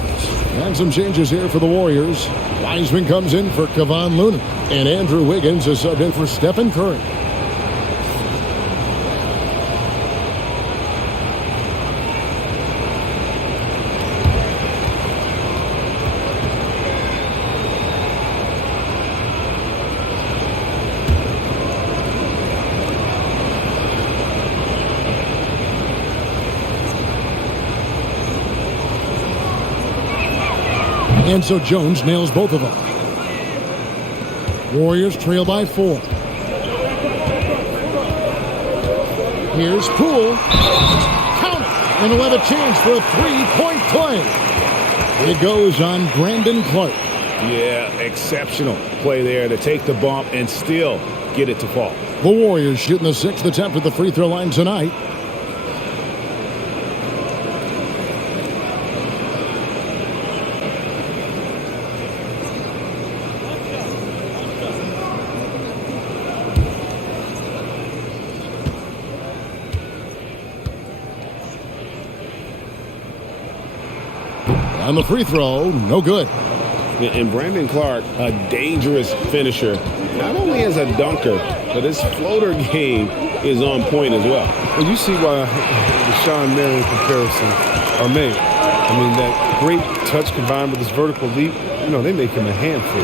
And some changes here for the Warriors. Wiseman comes in for Kevon Looney. And Andrew Wiggins is subbed in for Stephen Curry. And so Jones nails both of them. Warriors trail by 4. Here's Poole. Count it. And he'll have a chance for a 3-point play. It goes on Brandon Clark. Yeah, exceptional play there to take the bump and still get it to fall. The Warriors shooting the 6th attempt at the free throw line tonight. And the free throw, no good. And Brandon Clark, a dangerous finisher, not only as a dunker, but his floater game is on point as well. And you see why the Sean Marion comparisons are made. I mean, that great touch combined with his vertical leap, you know, they make him a handful.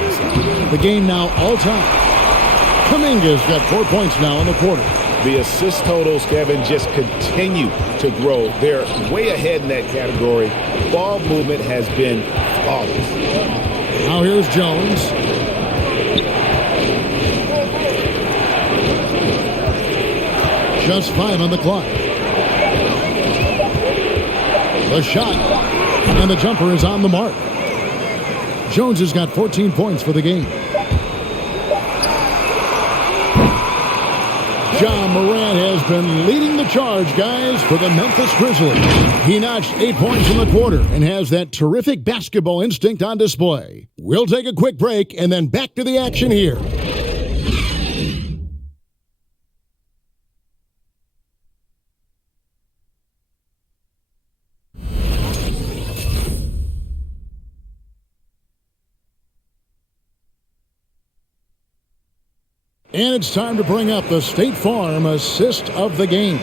The game now all time. Kuminga's got 4 points now in the quarter. The assist totals, Kevin, just continue to grow. They're way ahead in that category. Ball movement has been flawless. Now here's Jones. Just 5 on the clock. The shot. And the jumper is on the mark. Jones has got 14 points for the game. Ja Morant has been leading the charge, guys, for the Memphis Grizzlies. He notched 8 points in the quarter and has that terrific basketball instinct on display. We'll take a quick break and then back to the action here. And it's time to bring up the State Farm assist of the game.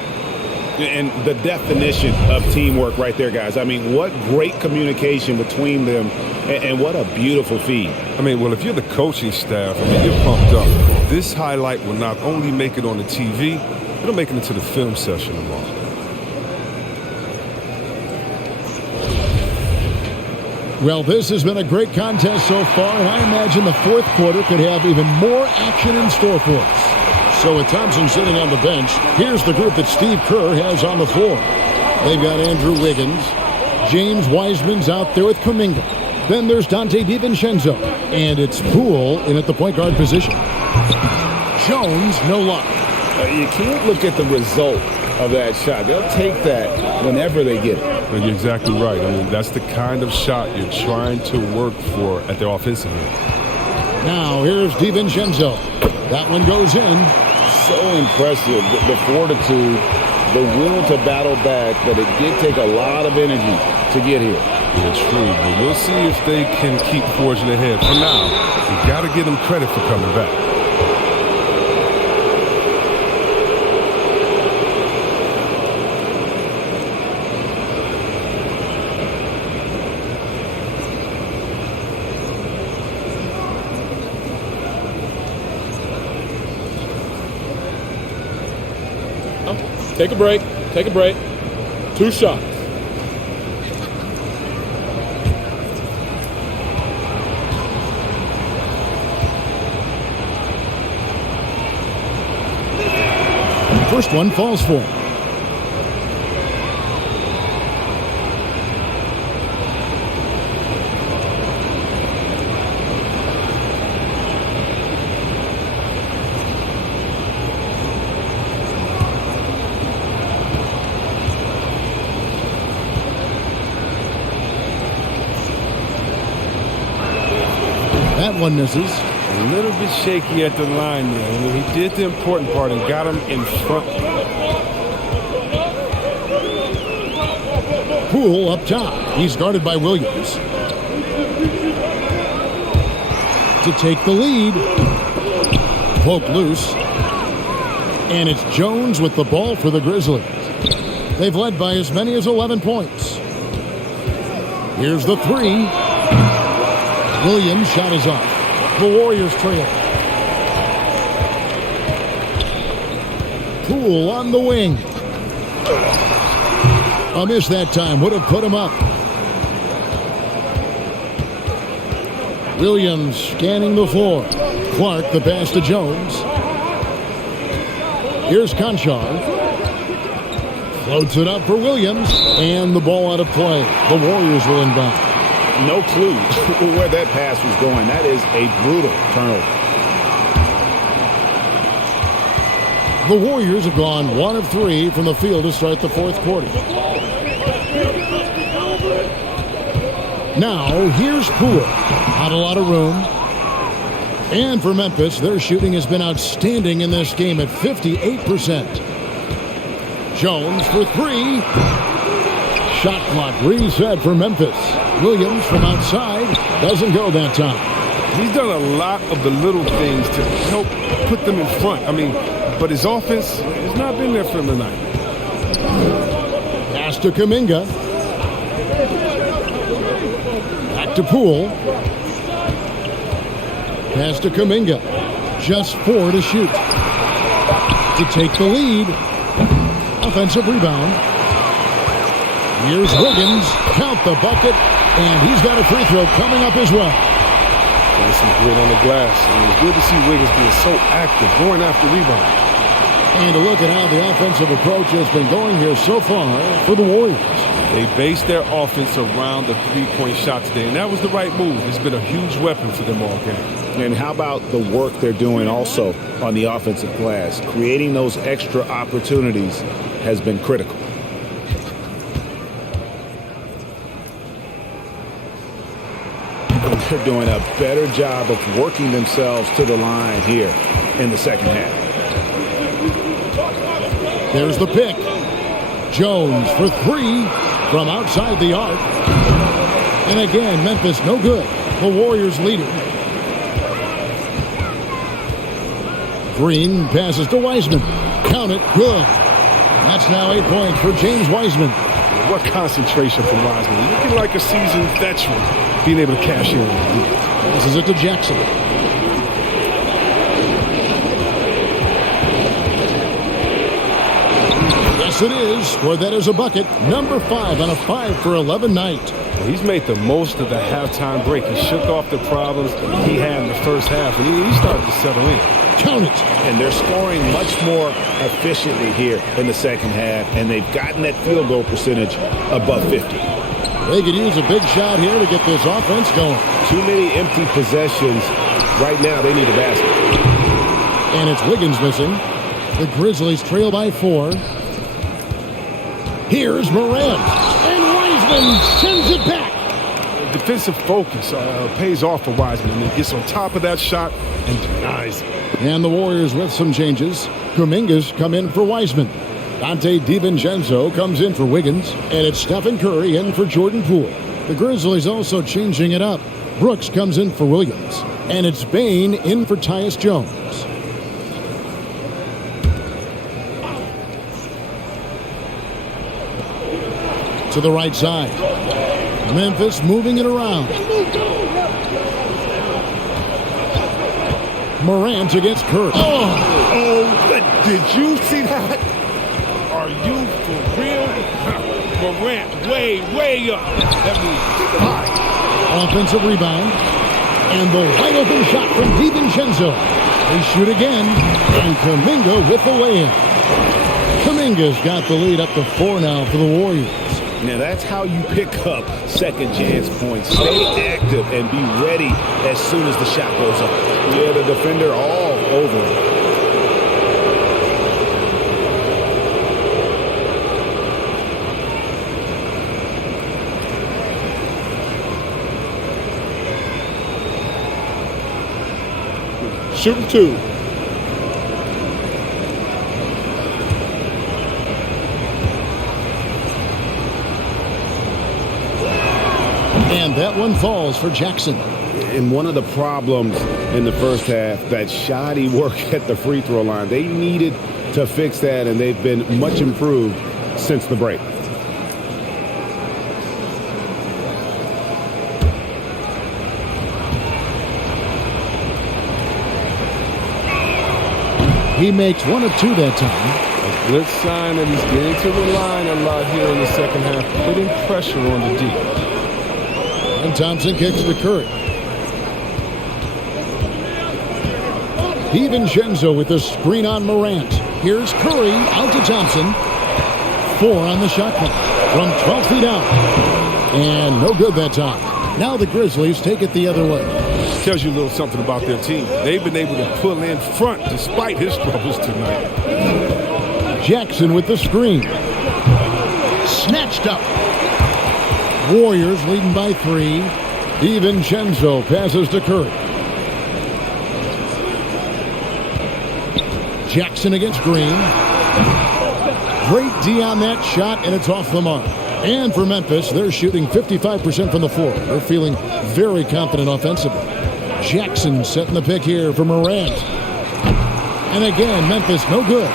And the definition of teamwork right there, guys. I mean, what great communication between them, and what a beautiful feed. I mean, well, if you're the coaching staff, I mean, you're pumped up. This highlight will not only make it on the TV, it'll make it into the film session tomorrow. Well, this has been a great contest so far, and I imagine the fourth quarter could have even more action in store for us. So with Thompson sitting on the bench, here's the group that Steve Kerr has on the floor. They've got Andrew Wiggins. James Wiseman's out there with Kuminga. Then there's Dante DiVincenzo. And it's Poole in at the point guard position. Jones, no luck. You can't look at the result of that shot. They'll take that whenever they get it. And you're exactly right. I mean, that's the kind of shot you're trying to work for at their offensive end. Now, here's DiVincenzo. That one goes in. So impressive. The fortitude, the will to battle back, but it did take a lot of energy to get here. Yeah, true. But we'll see if they can keep forging ahead. For now, you got to give them credit for coming back. Take a break. Take a break. 2 shots. First one falls for him. That one misses. A little bit shaky at the line there. I mean, he did the important part and got him in front. Poole up top. He's guarded by Williams. To take the lead. Poke loose. And it's Jones with the ball for the Grizzlies. They've led by as many as 11 points. Here's the three. Williams' shot is off. The Warriors trail. Poole on the wing. A miss that time. Would have put him up. Williams scanning the floor. Clark the pass to Jones. Here's Conchar. Floats it up for Williams. And the ball out of play. The Warriors will inbound. No clue where that pass was going. That is a brutal turnover. The Warriors have gone 1 of 3 from the field to start the fourth quarter. Now, here's Poole. Not a lot of room. And for Memphis, their shooting has been outstanding in this game at 58%. Jones for 3. Shot clock reset for Memphis. Williams from outside doesn't go that time. He's done a lot of the little things to help put them in front. I mean, but his offense has not been there for him tonight. Pass to Kuminga. Back to Poole. Pass to Kuminga. Just 4 to shoot. To take the lead. Offensive rebound. Here's Wiggins. Count the bucket. And he's got a free throw coming up as well. There's some grit on the glass. And it's good to see Wiggins being so active, going after rebound. And to look at how the offensive approach has been going here so far for the Warriors. They based their offense around the three-point shot today, and that was the right move. It's been a huge weapon for them all game. And how about the work they're doing also on the offensive glass? Creating those extra opportunities has been critical. They're doing a better job of working themselves to the line here in the second half. There's the pick. Jones for three from outside the arc. And again, Memphis no good. The Warriors leading. Green passes to Wiseman. Count it. Good. That's now 8 points for James Wiseman. What concentration from Wiseman. Looking like a seasoned veteran being able to cash in. Passes it to Jackson. Yes, it is. Scored that as a bucket. Number 5 on a 5-for-11 night. He's made the most of the halftime break. He shook off the problems he had in the first half, and he started to settle in. Count it. And they're scoring much more efficiently here in the second half, and they've gotten that field goal percentage above 50. They could use a big shot here to get this offense going. Too many empty possessions. Right now, they need a basket. And it's Wiggins missing. The Grizzlies trail by 4. Here's Morant. And Wiseman sends it back. Defensive focus pays off for Wiseman, and he gets on top of that shot and denies it. And the Warriors with some changes. Kuminga's come in for Wiseman. Dante DiVincenzo comes in for Wiggins. And it's Stephen Curry in for Jordan Poole. The Grizzlies also changing it up. Brooks comes in for Williams. And it's Bane in for Tyus Jones. To the right side. Memphis moving it around. Morant against Curry. Did you see that? Are you for real? Morant way up. That means high. Offensive rebound. And the wide open shot from DiVincenzo. They shoot again. And Kuminga with the lay-in. Kuminga's got the lead up to 4 now for the Warriors. Now that's how you pick up second chance points. Stay active and be ready as soon as the shot goes up. Yeah, the defender all over it. Shooting 2. And that one falls for Jackson. And one of the problems in the first half, that shoddy work at the free throw line. They needed to fix that, and they've been much improved since the break. He makes 1 of 2 that time. A good sign that he's getting to the line a lot here in the second half, putting pressure on the D. And Thompson kicks to Curry. DiVincenzo with the screen on Morant. Here's Curry out to Thompson. 4 on the shot clock from 12 feet out. And no good that time. Now the Grizzlies take it the other way. Tells you a little something about their team. They've been able to pull in front despite his troubles tonight. Jackson with the screen. Snatched up. Warriors leading by 3. DiVincenzo passes to Curry. Jackson against Green. Great D on that shot, and it's off the mark. And for Memphis, they're shooting 55% from the floor. They're feeling very confident offensively. Jackson setting the pick here for Morant. And again, Memphis no good.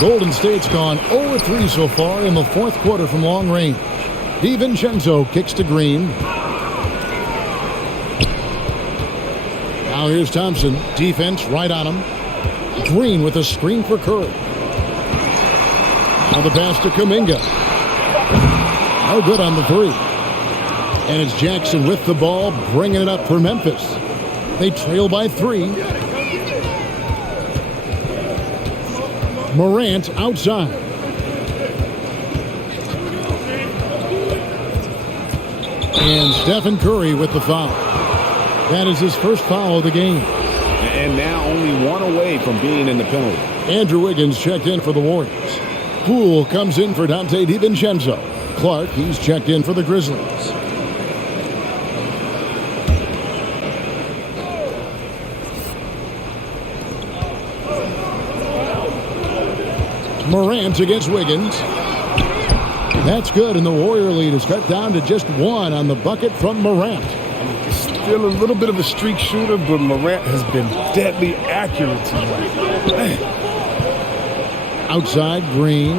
Golden State's gone 0-3 so far in the fourth quarter from long range. DiVincenzo kicks to Green. Now here's Thompson. Defense right on him. Green with a screen for Curry. Now the pass to Kuminga. No good on the 3. And it's Jackson with the ball, bringing it up for Memphis. They trail by 3. Morant outside. And Stephen Curry with the foul. That is his first foul of the game. And now only one away from being in the penalty. Andrew Wiggins checked in for the Warriors. Poole comes in for Dante DiVincenzo. Clark, he's checked in for the Grizzlies. Morant against Wiggins. That's good, and the Warrior lead is cut down to just one on the bucket from Morant. Still a little bit of a streak shooter, but Morant has been deadly accurate tonight. Outside, Green.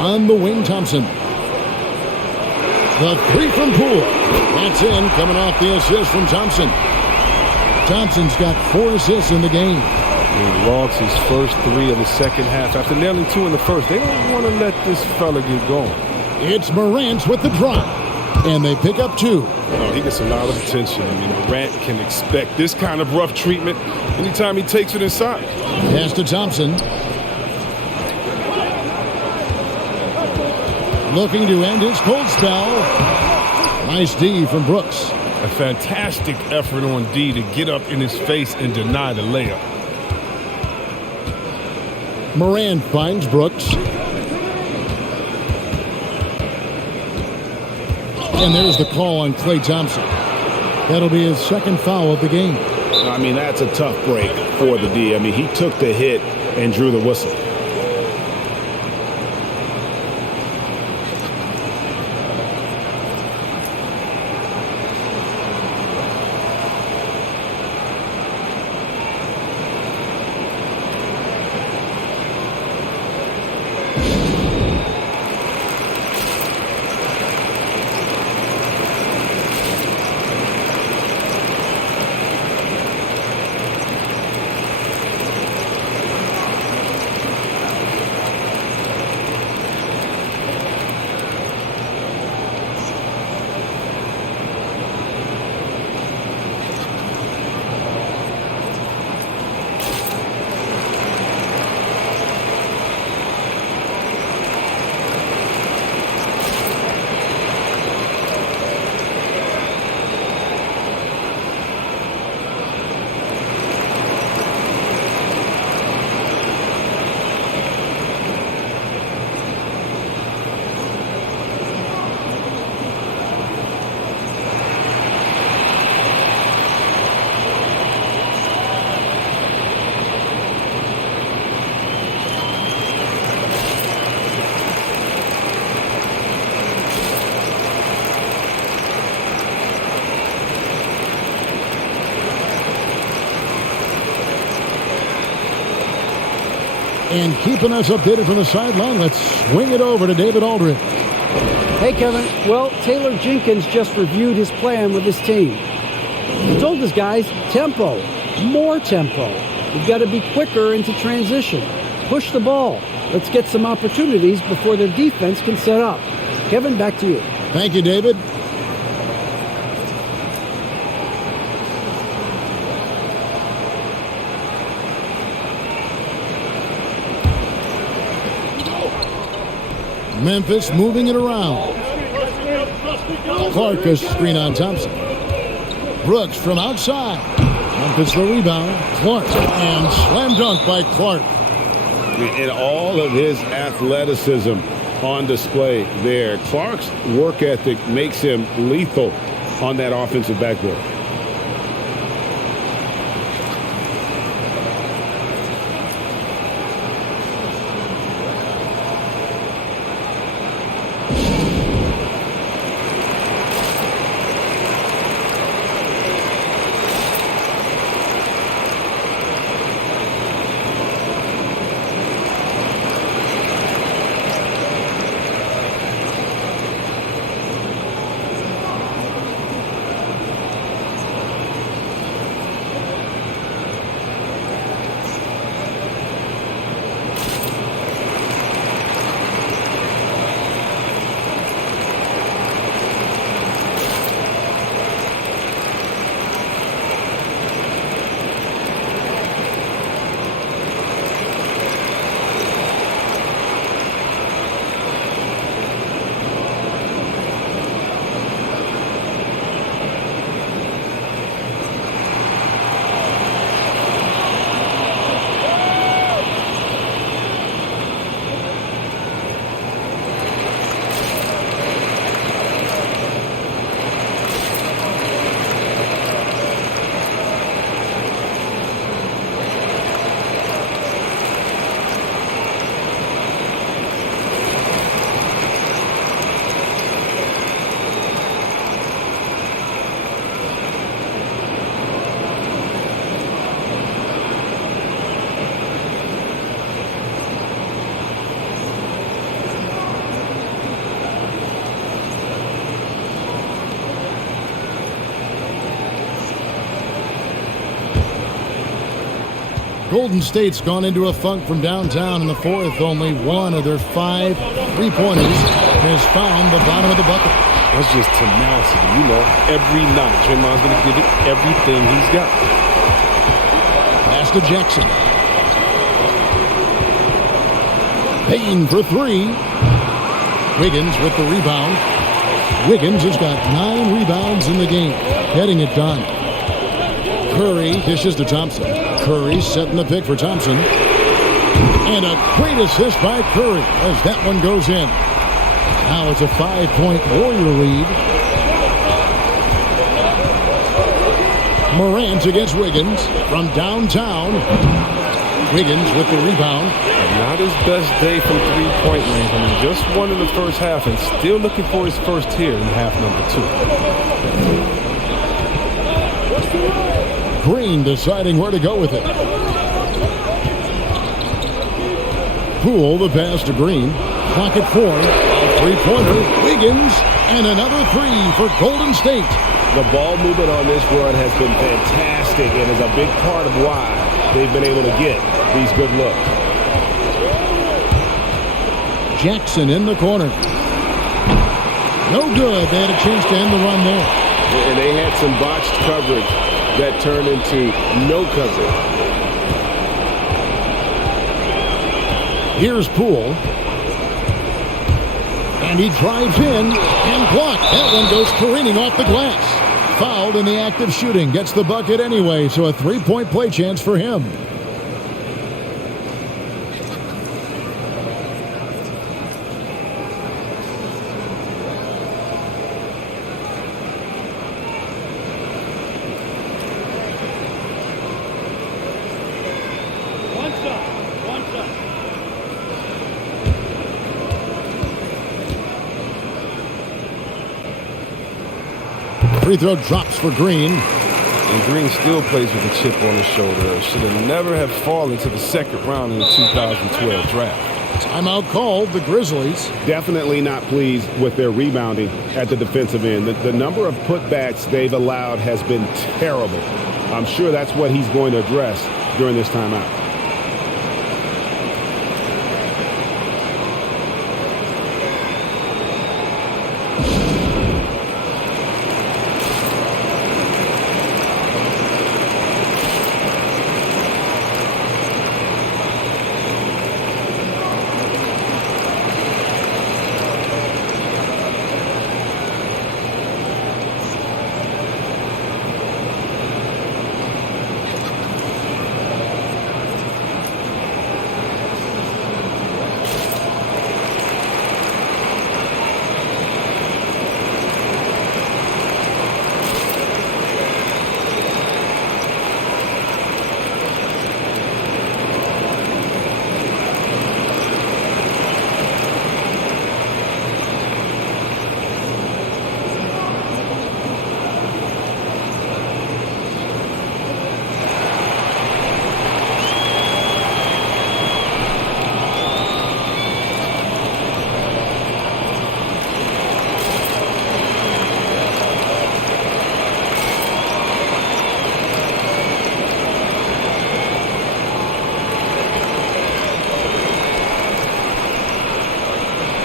On the wing, Thompson. The three from Poole. That's in, coming off the assist from Thompson. Thompson's got 4 assists in the game. He logs his first 3 of the second half after nailing 2 in the first. They don't want to let this fella get going. It's Morant with the drop, and they pick up 2. Oh, he gets a lot of attention. I mean, Morant can expect this kind of rough treatment anytime he takes it inside. Pass to Thompson. Looking to end his cold spell. Nice D from Brooks. A fantastic effort on D to get up in his face and deny the layup. Morant finds Brooks. And there's the call on Klay Thompson. That'll be his second foul of the game. I mean, that's a tough break for the D. I mean, he took the hit and drew the whistle. And keeping us updated from the sideline, let's swing it over to David Aldridge. Hey, Kevin. Well, Taylor Jenkins just reviewed his plan with his team. He told his guys, tempo, more tempo. We've got to be quicker into transition. Push the ball. Let's get some opportunities before their defense can set up. Kevin, back to you. Thank you, David. Memphis moving it around. Clark, a screen on Thompson. Brooks from outside. Memphis the rebound. Clark, and slam dunk by Clark. And all of his athleticism on display there. Clark's work ethic makes him lethal on that offensive backboard. Golden State's gone into a funk from downtown in the fourth. Only one of their 5 3-pointers has found the bottom of the bucket. That's just tenacity. You know, every night, Draymond's going to give it everything he's got. Pass to Jackson. Payne for 3. Wiggins with the rebound. Wiggins has got 9 rebounds in the game, getting it done. Curry dishes to Thompson. Curry setting the pick for Thompson. And a great assist by Curry as that one goes in. Now it's a 5-point Warrior lead. Morant against Wiggins from downtown. Wiggins with the rebound. Not his best day from three-point range. I mean, just one in the first half and still looking for his first here in half number 2. Green deciding where to go with it. Poole the pass to Green. Clock at 4. A three-pointer. Wiggins and another 3 for Golden State. The ball movement on this run has been fantastic and is a big part of why they've been able to get these good looks. Jackson in the corner. No good. They had a chance to end the run there. And they had some botched coverage that turned into no coverage. Here's Poole. And he drives in and blocked. That one goes careening off the glass. Fouled in the act of shooting. Gets the bucket anyway, so a 3-point play chance for him. Free throw drops for Green. And Green still plays with a chip on his shoulder. Should have never have fallen to the second round in the 2012 draft. Timeout called, the Grizzlies. Definitely not pleased with their rebounding at the defensive end. The number of putbacks they've allowed has been terrible. I'm sure that's what he's going to address during this timeout.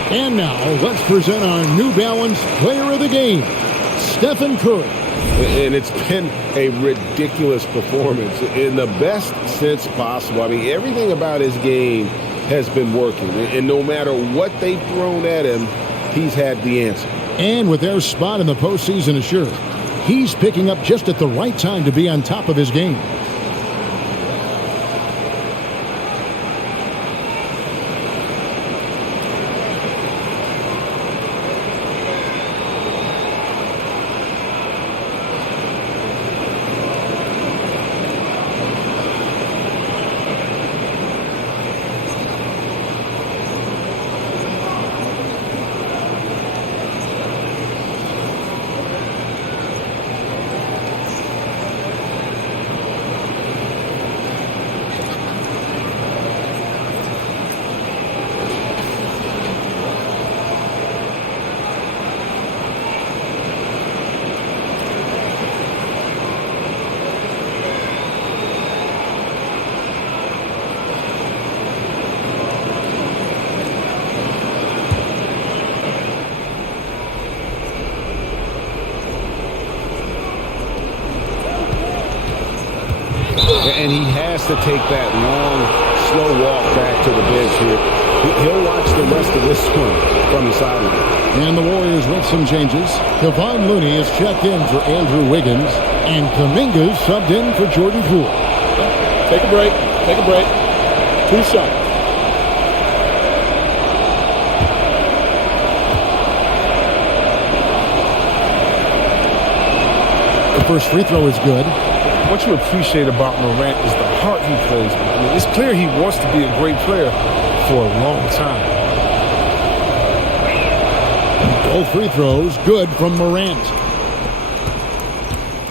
And now, let's present our New Balance Player of the Game, Stephen Curry. And it's been a ridiculous performance in the best sense possible. I mean, everything about his game has been working. And no matter what they've thrown at him, he's had the answer. And with their spot in the postseason assured, he's picking up just at the right time to be on top of his game. to take that long, slow walk back to the bench here. He'll watch the rest of this one from the sideline. And the Warriors with some changes. Kevon Looney is checked in for Andrew Wiggins, and Kuminga's subbed in for Jordan Poole. Take a break. Take a break. 2 shots. The first free throw is good. What you appreciate about Morant is the heart he plays with. I mean, it's clear he wants to be a great player for a long time. Both free throws good from Morant.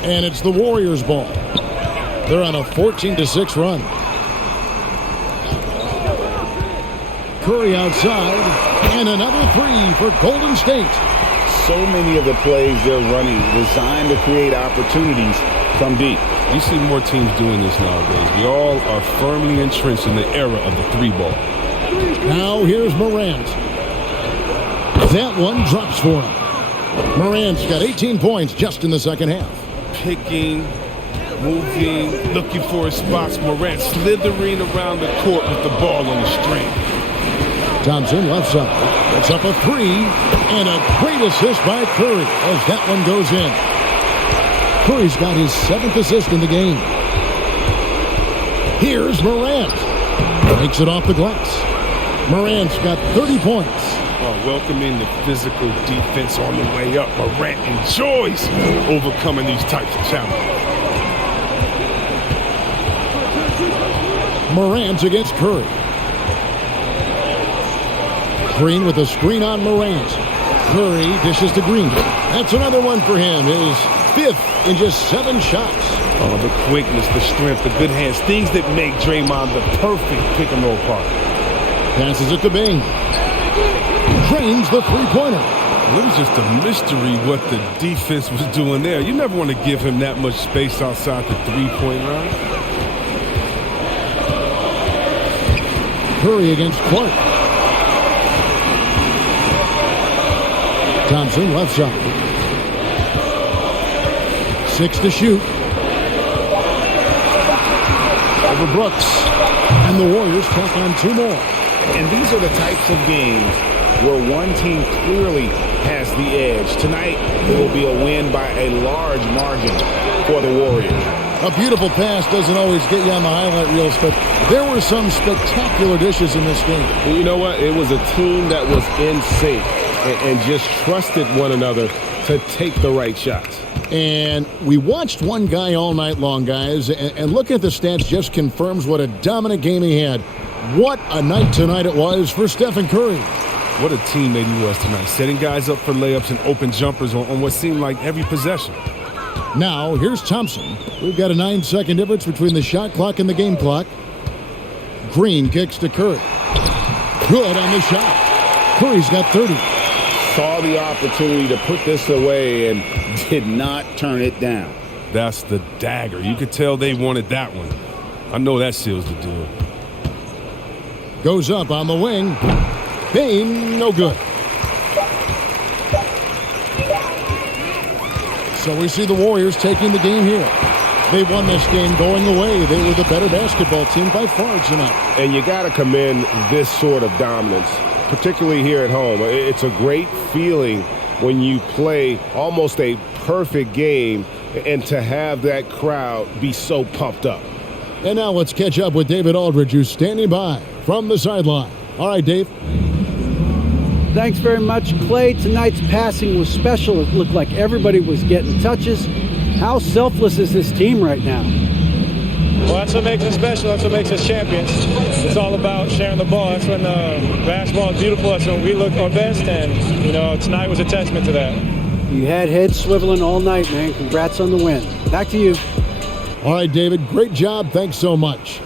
And it's the Warriors' ball. They're on a 14-6 run. Curry outside, and another three for Golden State. So many of the plays they're running designed to create opportunities from deep. You see more teams doing this nowadays. We all are firmly entrenched in the era of the 3-ball. Now here's Morant. That one drops for him. Morant's got 18 points just in the second half. Picking, moving, looking for his spots. Morant slithering around the court with the ball on the string. Thompson left side. It's up a three, and a great assist by Curry as that one goes in. Curry's got his 7th assist in the game. Here's Morant. Takes it off the glass. Morant's got 30 points. Welcoming the physical defense on the way up. Morant enjoys overcoming these types of challenges. Morant against Curry. Green with a screen on Morant. Curry dishes to Green. That's another one for him. His 5th in just 7 shots. Oh, the quickness, the strength, the good hands. Things that make Draymond the perfect pick-and-roll partner. Passes it to Bing. Drains the three-pointer. It was just a mystery what the defense was doing there. You never want to give him that much space outside the three-point line. Curry against Clark. Thompson left side. 6 to shoot. Over Brooks. And the Warriors tack on 2 more. And these are the types of games where one team clearly has the edge. Tonight, it will be a win by a large margin for the Warriors. A beautiful pass doesn't always get you on the highlight reels, but there were some spectacular dishes in this game. You know what? It was a team that was in sync and just trusted one another to take the right shots. And we watched one guy all night long, guys, and looking at the stats just confirms what a dominant game he had. What a night tonight it was for Stephen Curry. What a teammate he was tonight, setting guys up for layups and open jumpers on what seemed like every possession. Now, here's Thompson. We've got a 9-second difference between the shot clock and the game clock. Green kicks to Curry. Good on the shot. Curry's got 30. Saw the opportunity to put this away and did not turn it down. That's the dagger. You could tell they wanted that one. I know that seals the deal. Goes up on the wing. Bing, no good. So we see the Warriors taking the game here. They won this game going away. They were the better basketball team by far tonight. And you got to commend this sort of dominance, particularly here at home. It's a great feeling when you play almost a perfect game and to have that crowd be so pumped up. And now let's catch up with David Aldridge, who's standing by from the sideline. All right, Dave. Thanks very much, Clay. Tonight's passing was special. It looked like everybody was getting touches. How selfless is this team right now? Well, that's what makes us special. That's what makes us champions. It's all about sharing the ball. That's when basketball is beautiful. That's when we look our best. And, you know, tonight was a testament to that. You had heads swiveling all night, man. Congrats on the win. Back to you. All right, David. Great job. Thanks so much.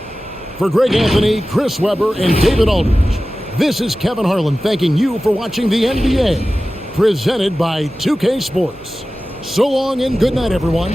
For Greg Anthony, Chris Webber, and David Aldridge, this is Kevin Harlan thanking you for watching the NBA, presented by 2K Sports. So long and good night, everyone.